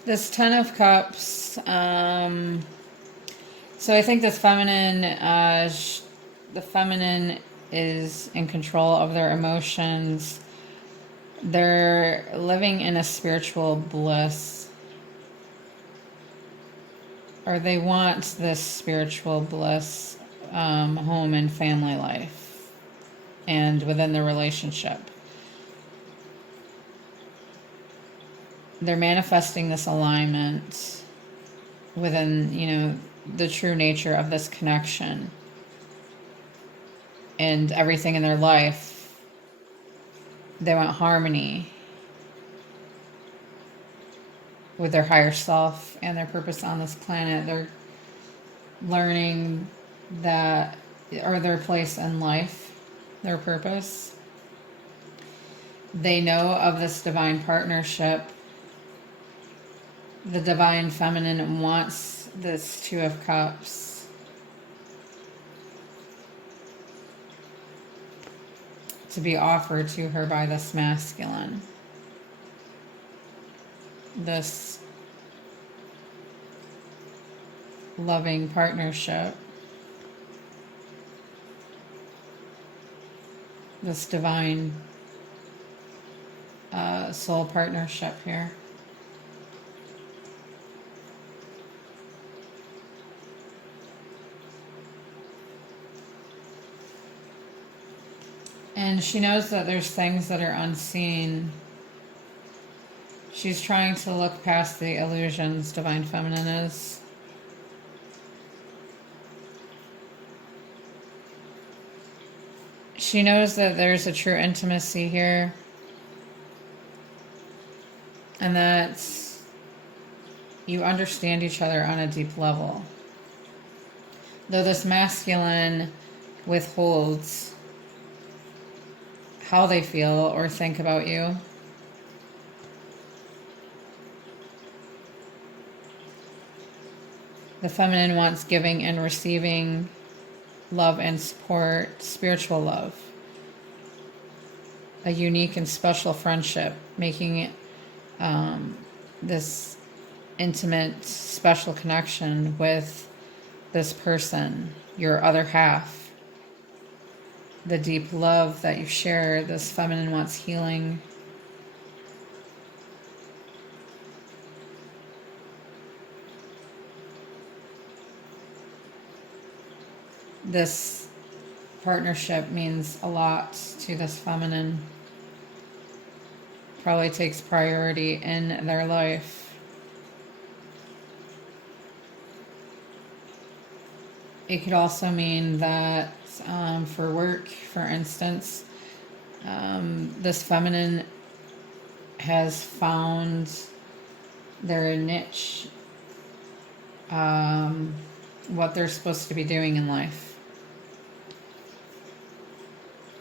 This Ten of Cups, so I think this feminine, the feminine is in control of their emotions. They're living in a spiritual bliss. Or they want this spiritual bliss home and family life. And within the relationship. They're manifesting this alignment within, the true nature of this connection. And everything in their life, they want harmony with their higher self and their purpose on this planet. They're learning that, or their place in life, their purpose. They know of this divine partnership. The divine feminine wants this Two of Cups to be offered to her by this masculine. This loving partnership. This divine soul partnership here. And she knows that there's things that are unseen. She's trying to look past the illusions, divine feminine is. She knows that there's a true intimacy here. And that you understand each other on a deep level. Though this masculine withholds how they feel or think about you. The feminine wants giving and receiving love and support, spiritual love. A unique and special friendship, making it this intimate, special connection with this person, your other half. The deep love that you share, this feminine wants healing. This partnership means a lot to this feminine. Probably takes priority in their life. It could also mean that for work, for instance, this feminine has found their niche, what they're supposed to be doing in life.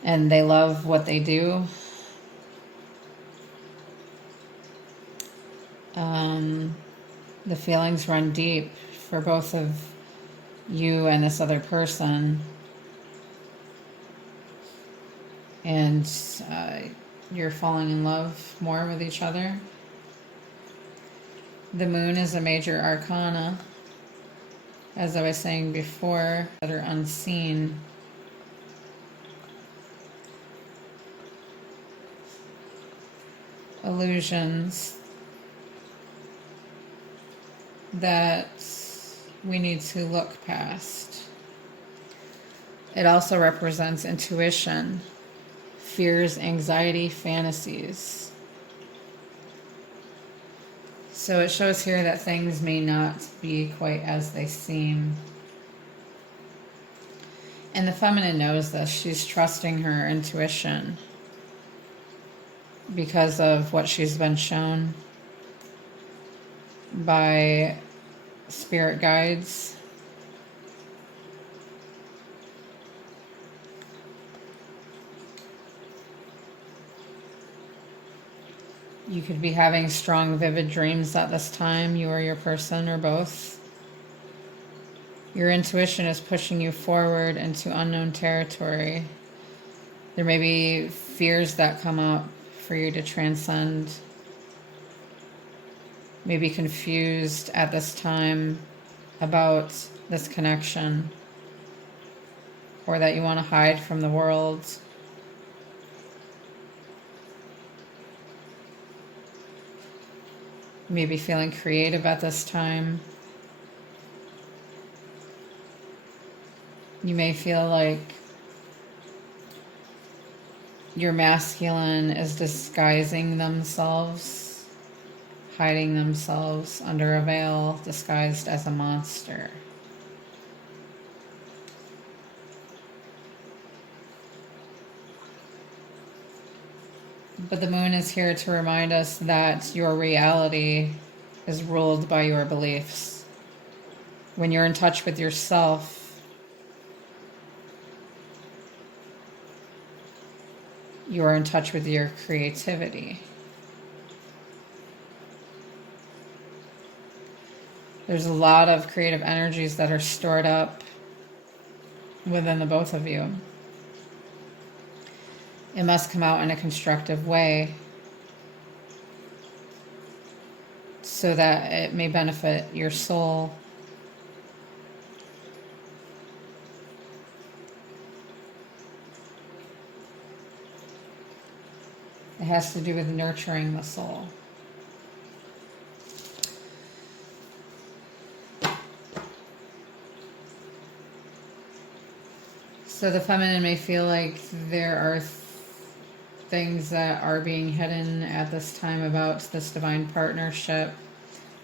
And they love what they do. The feelings run deep for both of you and this other person. And you're falling in love more with each other. The moon is a major arcana, as I was saying before, that are unseen. Illusions that we need to look past. It also represents intuition, fears, anxiety, fantasies. So it shows here that things may not be quite as they seem. And the feminine knows this. She's trusting her intuition because of what she's been shown by spirit guides. You could be having strong, vivid dreams at this time, you or your person, or both. Your intuition is pushing you forward into unknown territory. There may be fears that come up for you to transcend. Maybe confused at this time about this connection, or that you want to hide from the world. You may be feeling creative at this time. You may feel like your masculine is disguising themselves, hiding themselves under a veil, disguised as a monster. But the moon is here to remind us that your reality is ruled by your beliefs. When you're in touch with yourself, you are in touch with your creativity. There's a lot of creative energies that are stored up within the both of you. It must come out in a constructive way so that it may benefit your soul. It has to do with nurturing the soul. So the feminine may feel like there are things that are being hidden at this time about this divine partnership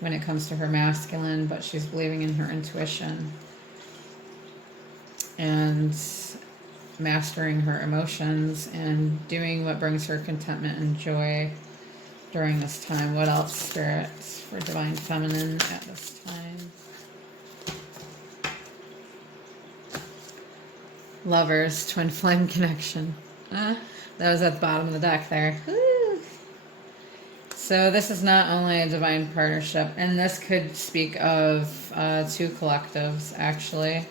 when it comes to her masculine, but she's believing in her intuition and mastering her emotions and doing what brings her contentment and joy during this time. What else, spirits, for divine feminine at this time? Lovers, twin flame connection. That was at the bottom of the deck there. Woo. So this is not only a divine partnership, and this could speak of two collectives, actually.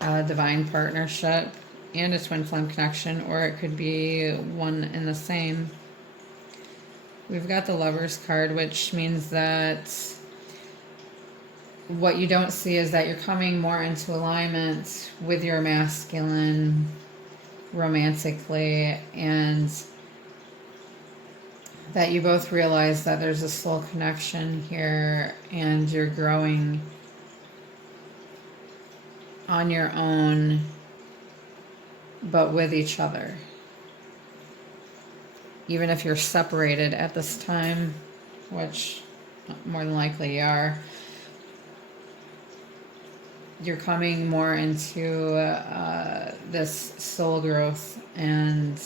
A divine partnership and a twin flame connection, or it could be one and the same. We've got the Lovers card, which means that what you don't see is that you're coming more into alignment with your masculine romantically, and that you both realize that there's a soul connection here and you're growing on your own, but with each other. Even if you're separated at this time, which more than likely you are, you're coming more into this soul growth and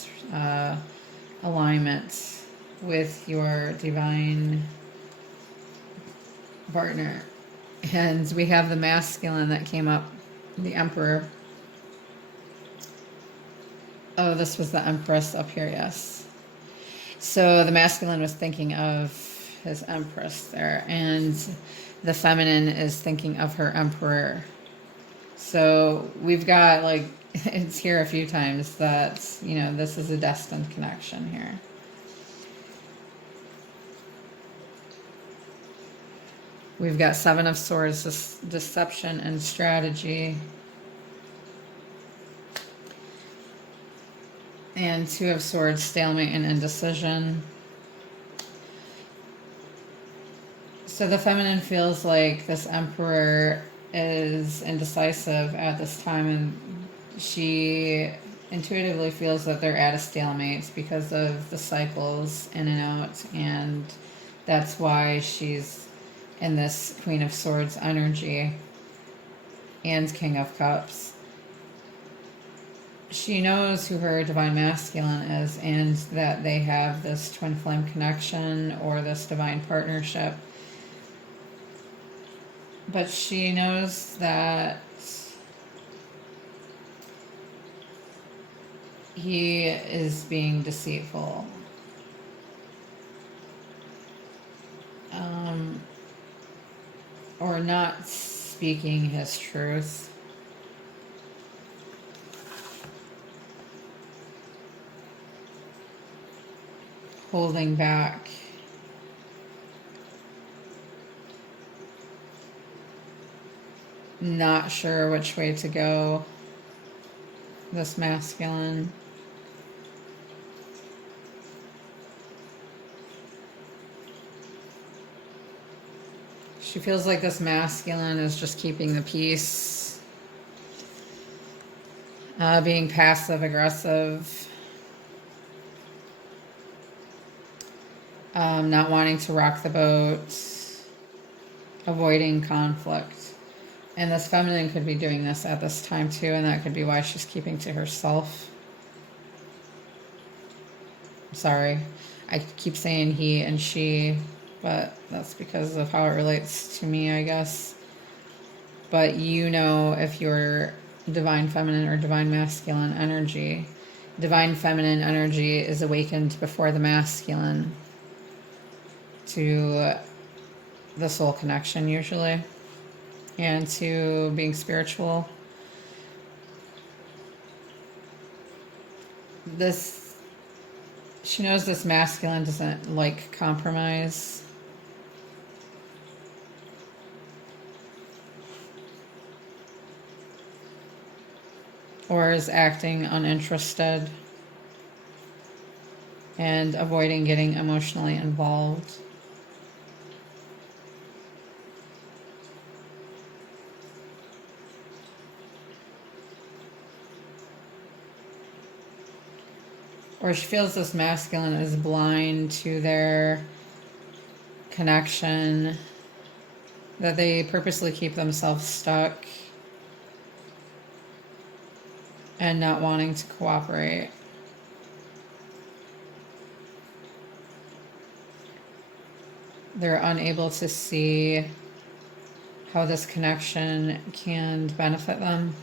alignment with your divine partner. And we have the masculine that came up, the Emperor. Oh, this was the Empress up here, yes. So the masculine was thinking of his Empress there, and the feminine is thinking of her Emperor. So we've got, like, it's here a few times that, you know, this is a destined connection here. We've got Seven of Swords, deception and strategy. And Two of Swords, stalemate and indecision. So the feminine feels like this Emperor is indecisive at this time, and she intuitively feels that they're at a stalemate because of the cycles in and out, and that's why she's in this Queen of Swords energy and King of Cups. She knows who her divine masculine is, and that they have this twin flame connection or this divine partnership. But she knows that he is being deceitful. Or not speaking his truth. Holding back. Not sure which way to go. This masculine. She feels like this masculine is just keeping the peace. Being passive aggressive. Not wanting to rock the boat. Avoiding conflict. And this feminine could be doing this at this time too, and that could be why she's keeping to herself. Sorry, I keep saying he and she, but that's because of how it relates to me, I guess. But you know, if you're divine feminine or divine masculine energy, divine feminine energy is awakened before the masculine to the soul connection usually, and to being spiritual. She knows this masculine doesn't like compromise. Or is acting uninterested and avoiding getting emotionally involved. Or she feels this masculine is blind to their connection, that they purposely keep themselves stuck and not wanting to cooperate. They're unable to see how this connection can benefit them.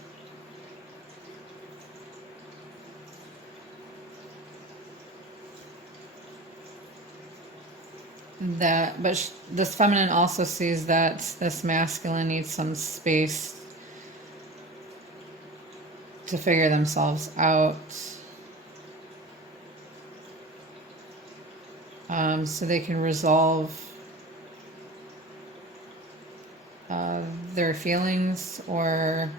But this feminine also sees that this masculine needs some space to figure themselves out, so they can resolve their feelings or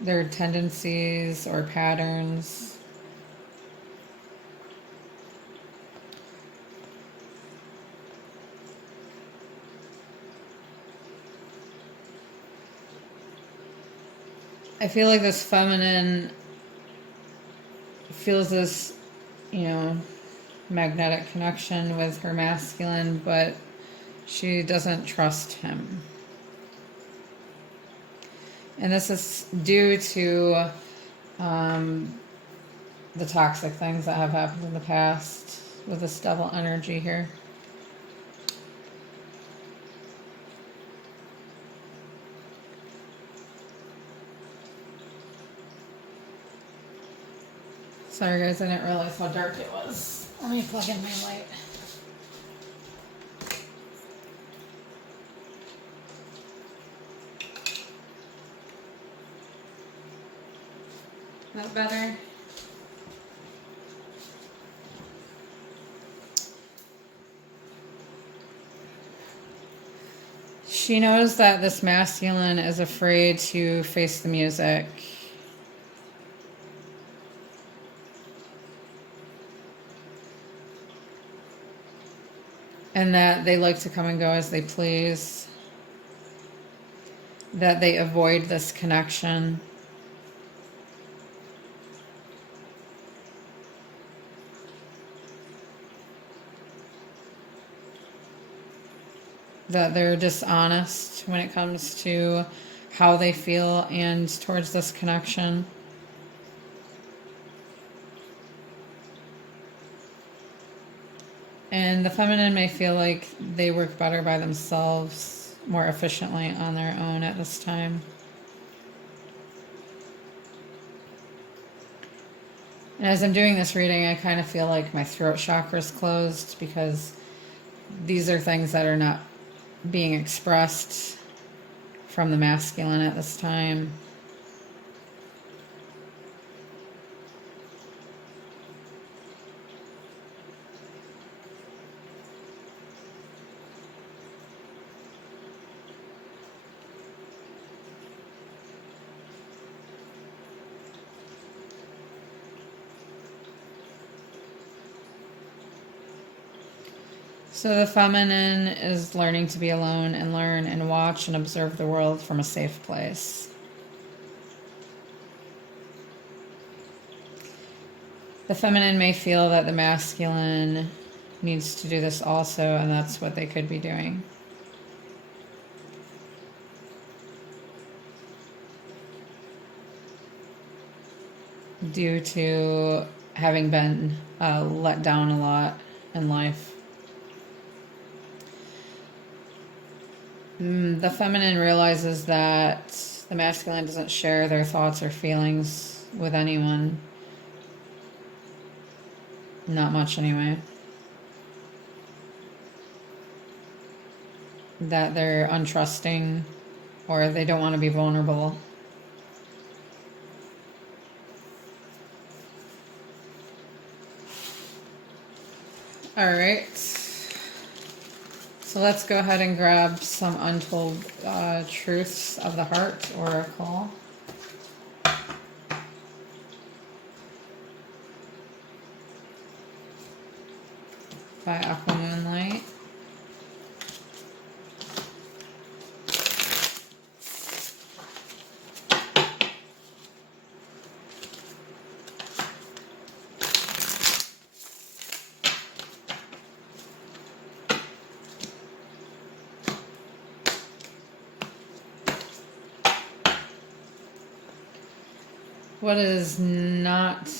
their tendencies or patterns. I feel like this feminine feels this, magnetic connection with her masculine, but she doesn't trust him. And this is due to the toxic things that have happened in the past with this devil energy here. Sorry guys, I didn't realize how dark it was. Let me plug in my light. That better? She knows that this masculine is afraid to face the music. And that they like to come and go as they please. That they avoid this connection. That they're dishonest when it comes to how they feel and towards this connection. And the feminine may feel like they work better by themselves, more efficiently on their own at this time. And as I'm doing this reading, I kind of feel like my throat chakra is closed because these are things that are not being expressed from the masculine at this time. So the feminine is learning to be alone and learn and watch and observe the world from a safe place. The feminine may feel that the masculine needs to do this also, and that's what they could be doing. Due to having been let down a lot in life. The feminine realizes that the masculine doesn't share their thoughts or feelings with anyone. Not much anyway. That they're untrusting or they don't want to be vulnerable. All right. So let's go ahead and grab some untold truths of the heart oracle. By Aqua Moonlight. What is not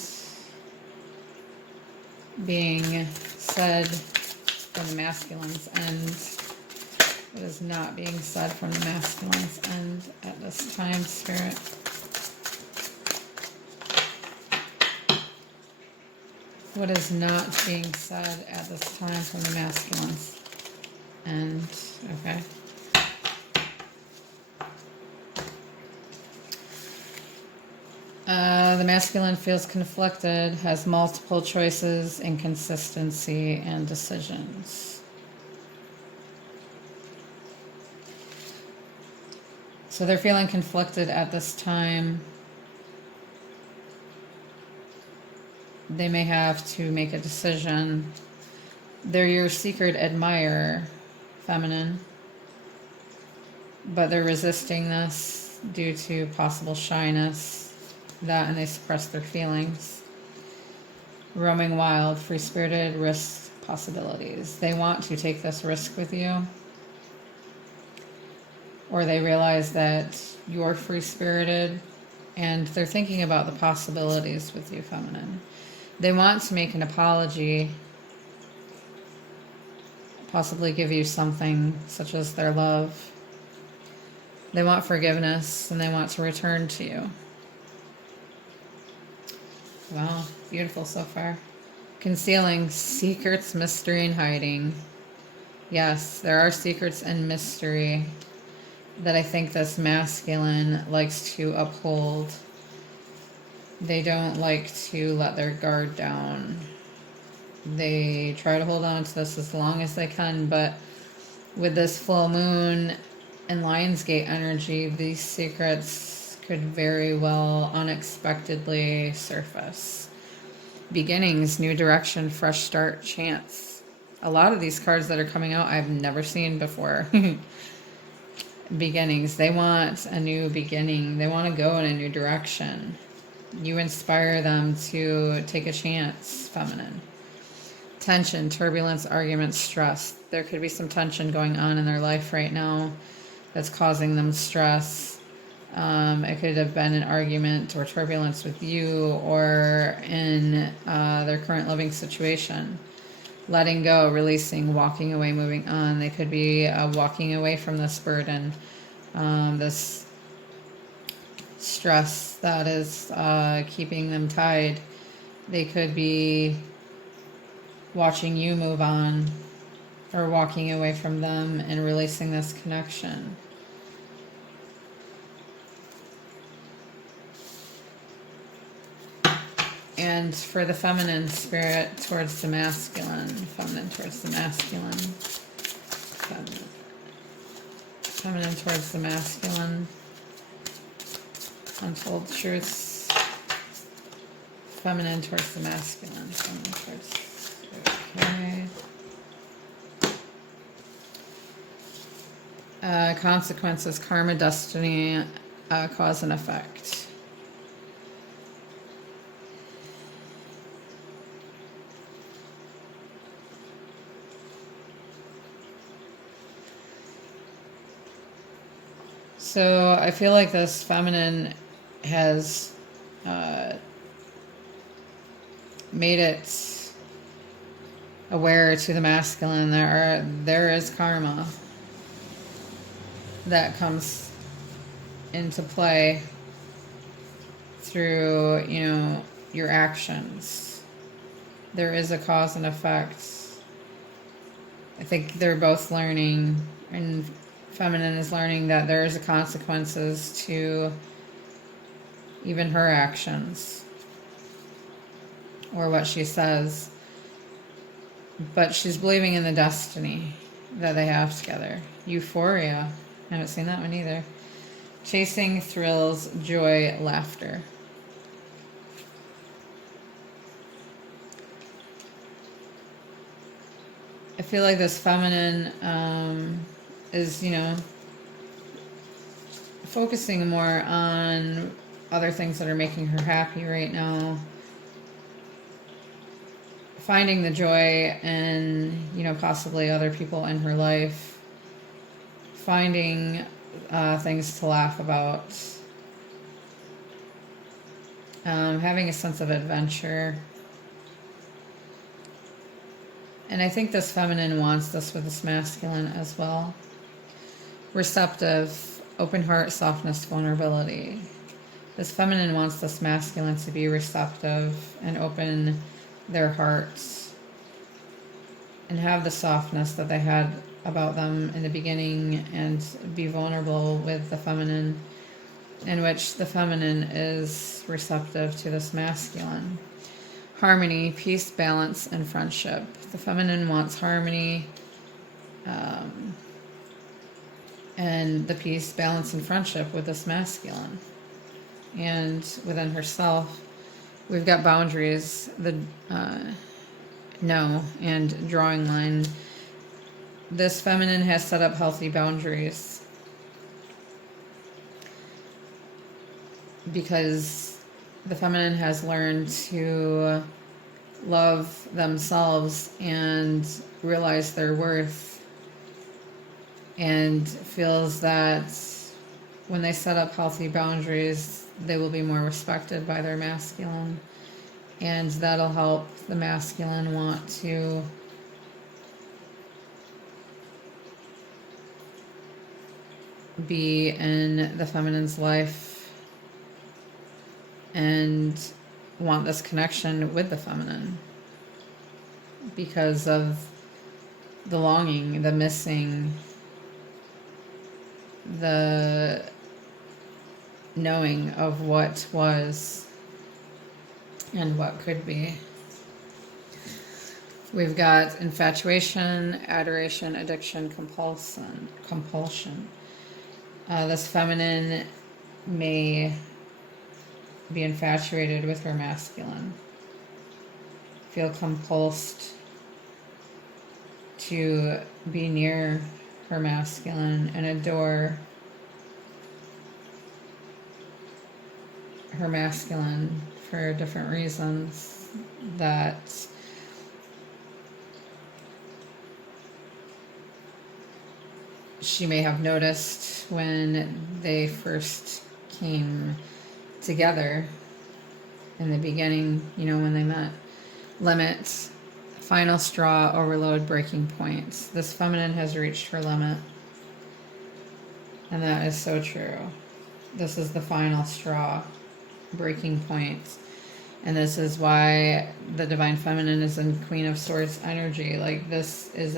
being said from the masculine's end? What is not being said from the masculine's end at this time, Spirit? What is not being said at this time from the masculine's end? Okay. The masculine feels conflicted, has multiple choices, inconsistency, and decisions. So they're feeling conflicted at this time. They may have to make a decision. They're your secret admirer, feminine, but they're resisting this. due to possible shyness, that and they suppress their feelings. Roaming wild, free-spirited, risk possibilities. They want to take this risk with you, or they realize that you're free-spirited and they're thinking about the possibilities with you, feminine. They want to make an apology, possibly give you something such as their love. They want forgiveness and they want to return to you. Wow, beautiful so far. Concealing secrets, mystery, and hiding. Yes, there are secrets and mystery that I think this masculine likes to uphold. They don't like to let their guard down. They try to hold on to this as long as they can, but with this full moon and Lionsgate energy, these secrets could very well unexpectedly surface. Beginnings, new direction, fresh start, chance. A lot of these cards that are coming out I've never seen before. Beginnings. They want a new beginning. They want to go in a new direction. You inspire them to take a chance, feminine. Tension, turbulence, arguments, stress. There could be some tension going on in their life right now that's causing them stress. It could have been an argument or turbulence with you or in their current living situation. Letting go, releasing, walking away, moving on. They could be walking away from this burden, this stress that is keeping them tied. They could be watching you move on or walking away from them and releasing this connection. And for the feminine, spirit towards the masculine, feminine towards the masculine, feminine towards the masculine, untold truths, feminine towards the masculine, feminine towards, okay. Consequences, karma, destiny, cause and effect. So I feel like this feminine has made it aware to the masculine there is karma that comes into play through, your actions. There is a cause and effect. I think they're both learning, and feminine is learning that there is a consequences to even her actions or what she says, but she's believing in the destiny that they have together. Euphoria. I haven't seen that one either. Chasing, thrills, joy, laughter. I feel like this feminine is, focusing more on other things that are making her happy right now. Finding the joy in, possibly other people in her life. Finding things to laugh about. Having a sense of adventure. And I think this feminine wants this with this masculine as well. Receptive, open heart, softness, vulnerability. This feminine wants this masculine to be receptive and open their hearts and have the softness that they had about them in the beginning and be vulnerable with the feminine, in which the feminine is receptive to this masculine. Harmony, peace, balance, and friendship. The feminine wants harmony, and the peace, balance, and friendship with this masculine. And within herself, we've got boundaries, the no, and drawing line. This feminine has set up healthy boundaries. because the feminine has learned to love themselves and realize their worth, and feels that when they set up healthy boundaries, they will be more respected by their masculine, and that'll help the masculine want to be in the feminine's life and want this connection with the feminine because of the longing, the missing, the knowing of what was and what could be. We've got infatuation, adoration, addiction, compulsion. This feminine may be infatuated with her masculine, feel compulsed to be near her masculine and adore her masculine for different reasons that she may have noticed when they first came together in the beginning, when they met. Limits, final straw, overload, breaking points. This feminine has reached her limit. And that is so true. This is the final straw, breaking points. And this is why the Divine Feminine is in Queen of Swords energy. Like, this is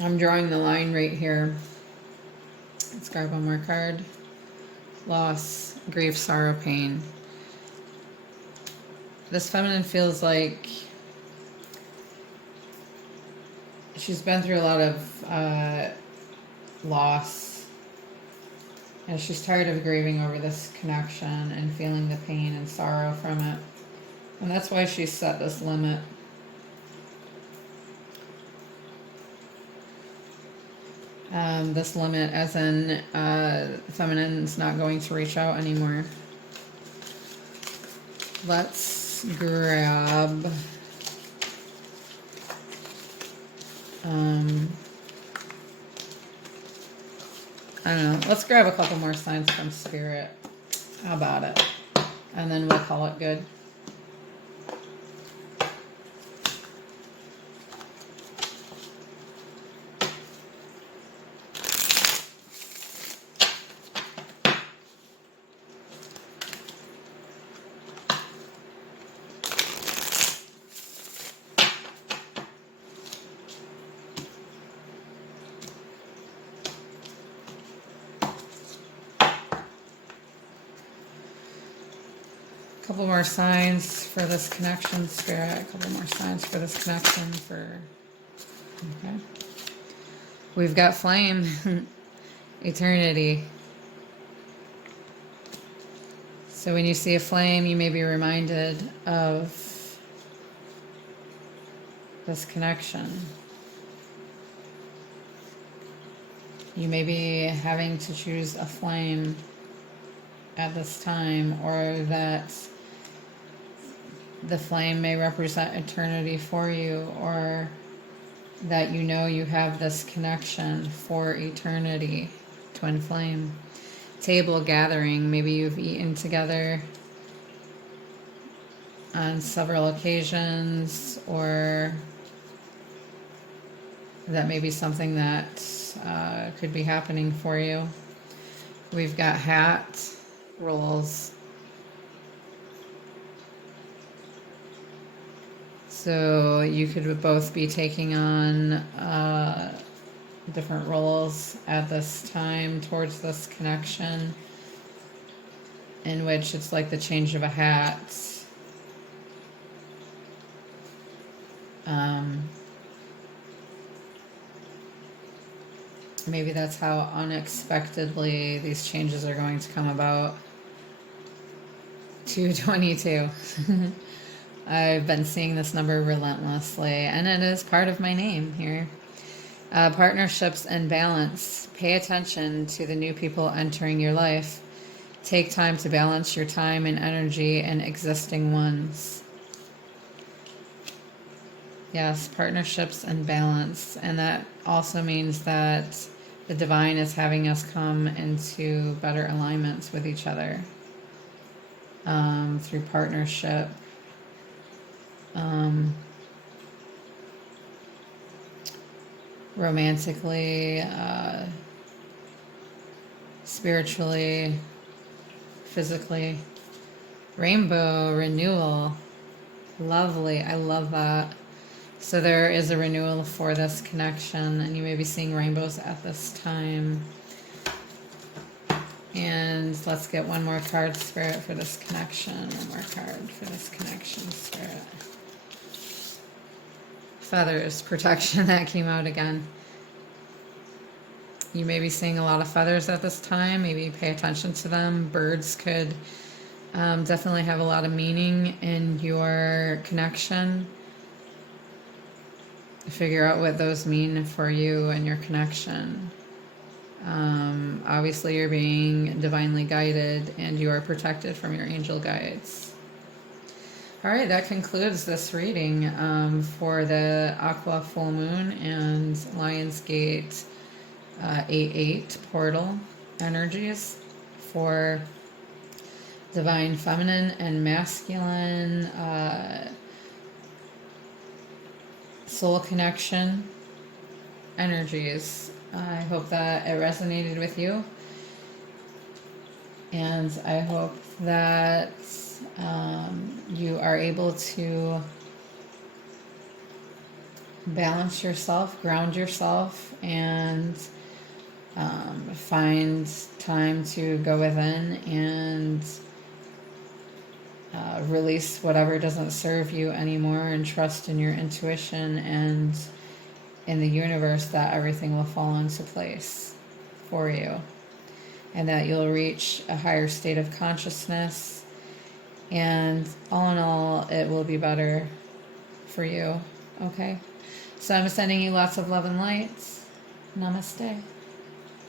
I'm drawing the line right here. Let's grab one more card. Loss, grief, sorrow, pain. This feminine feels like she's been through a lot of loss, and she's tired of grieving over this connection and feeling the pain and sorrow from it. And that's why she set this limit. This limit as in feminine's not going to reach out anymore. Let's grab I don't know. Let's grab a couple more signs from Spirit. How about it? And then we'll call it good. Couple more signs for this connection, Spirit. A couple more signs for this connection okay. We've got flame, eternity. So when you see a flame, you may be reminded of this connection. You may be having to choose a flame at this time, or that the flame may represent eternity for you, or that you have this connection for eternity. Twin flame. Table gathering. Maybe you've eaten together on several occasions, or that may be something that could be happening for you. We've got hat, roles. So you could both be taking on different roles at this time towards this connection, in which it's like the change of a hat. Maybe that's how unexpectedly these changes are going to come about. 222. I've been seeing this number relentlessly, and it is part of my name here. Partnerships and balance. Pay attention to the new people entering your life. Take time to balance your time and energy and existing ones. Yes, partnerships and balance. And that also means that the divine is having us come into better alignments with each other through partnership. Romantically, spiritually, physically. Rainbow renewal. Lovely. I love that. So there is a renewal for this connection, and you may be seeing rainbows at this time. And let's get one more card, Spirit, for this connection. One more card for this connection, Spirit. Feathers, protection, that came out again. You may be seeing a lot of feathers at this time. Maybe pay attention to them. Birds could definitely have a lot of meaning in your connection. Figure out what those mean for you and your connection. Obviously, you're being divinely guided and you are protected from your angel guides. All right, that concludes this reading for the Aqua Full Moon and Lionsgate 8-8 portal energies for divine feminine and masculine soul connection energies. I hope that it resonated with you, and I hope that you are able to balance yourself, ground yourself, and find time to go within and release whatever doesn't serve you anymore, and trust in your intuition and in the universe that everything will fall into place for you, and that you'll reach a higher state of consciousness, and all in all, it will be better for you. Okay? So I'm sending you lots of love and light. Namaste.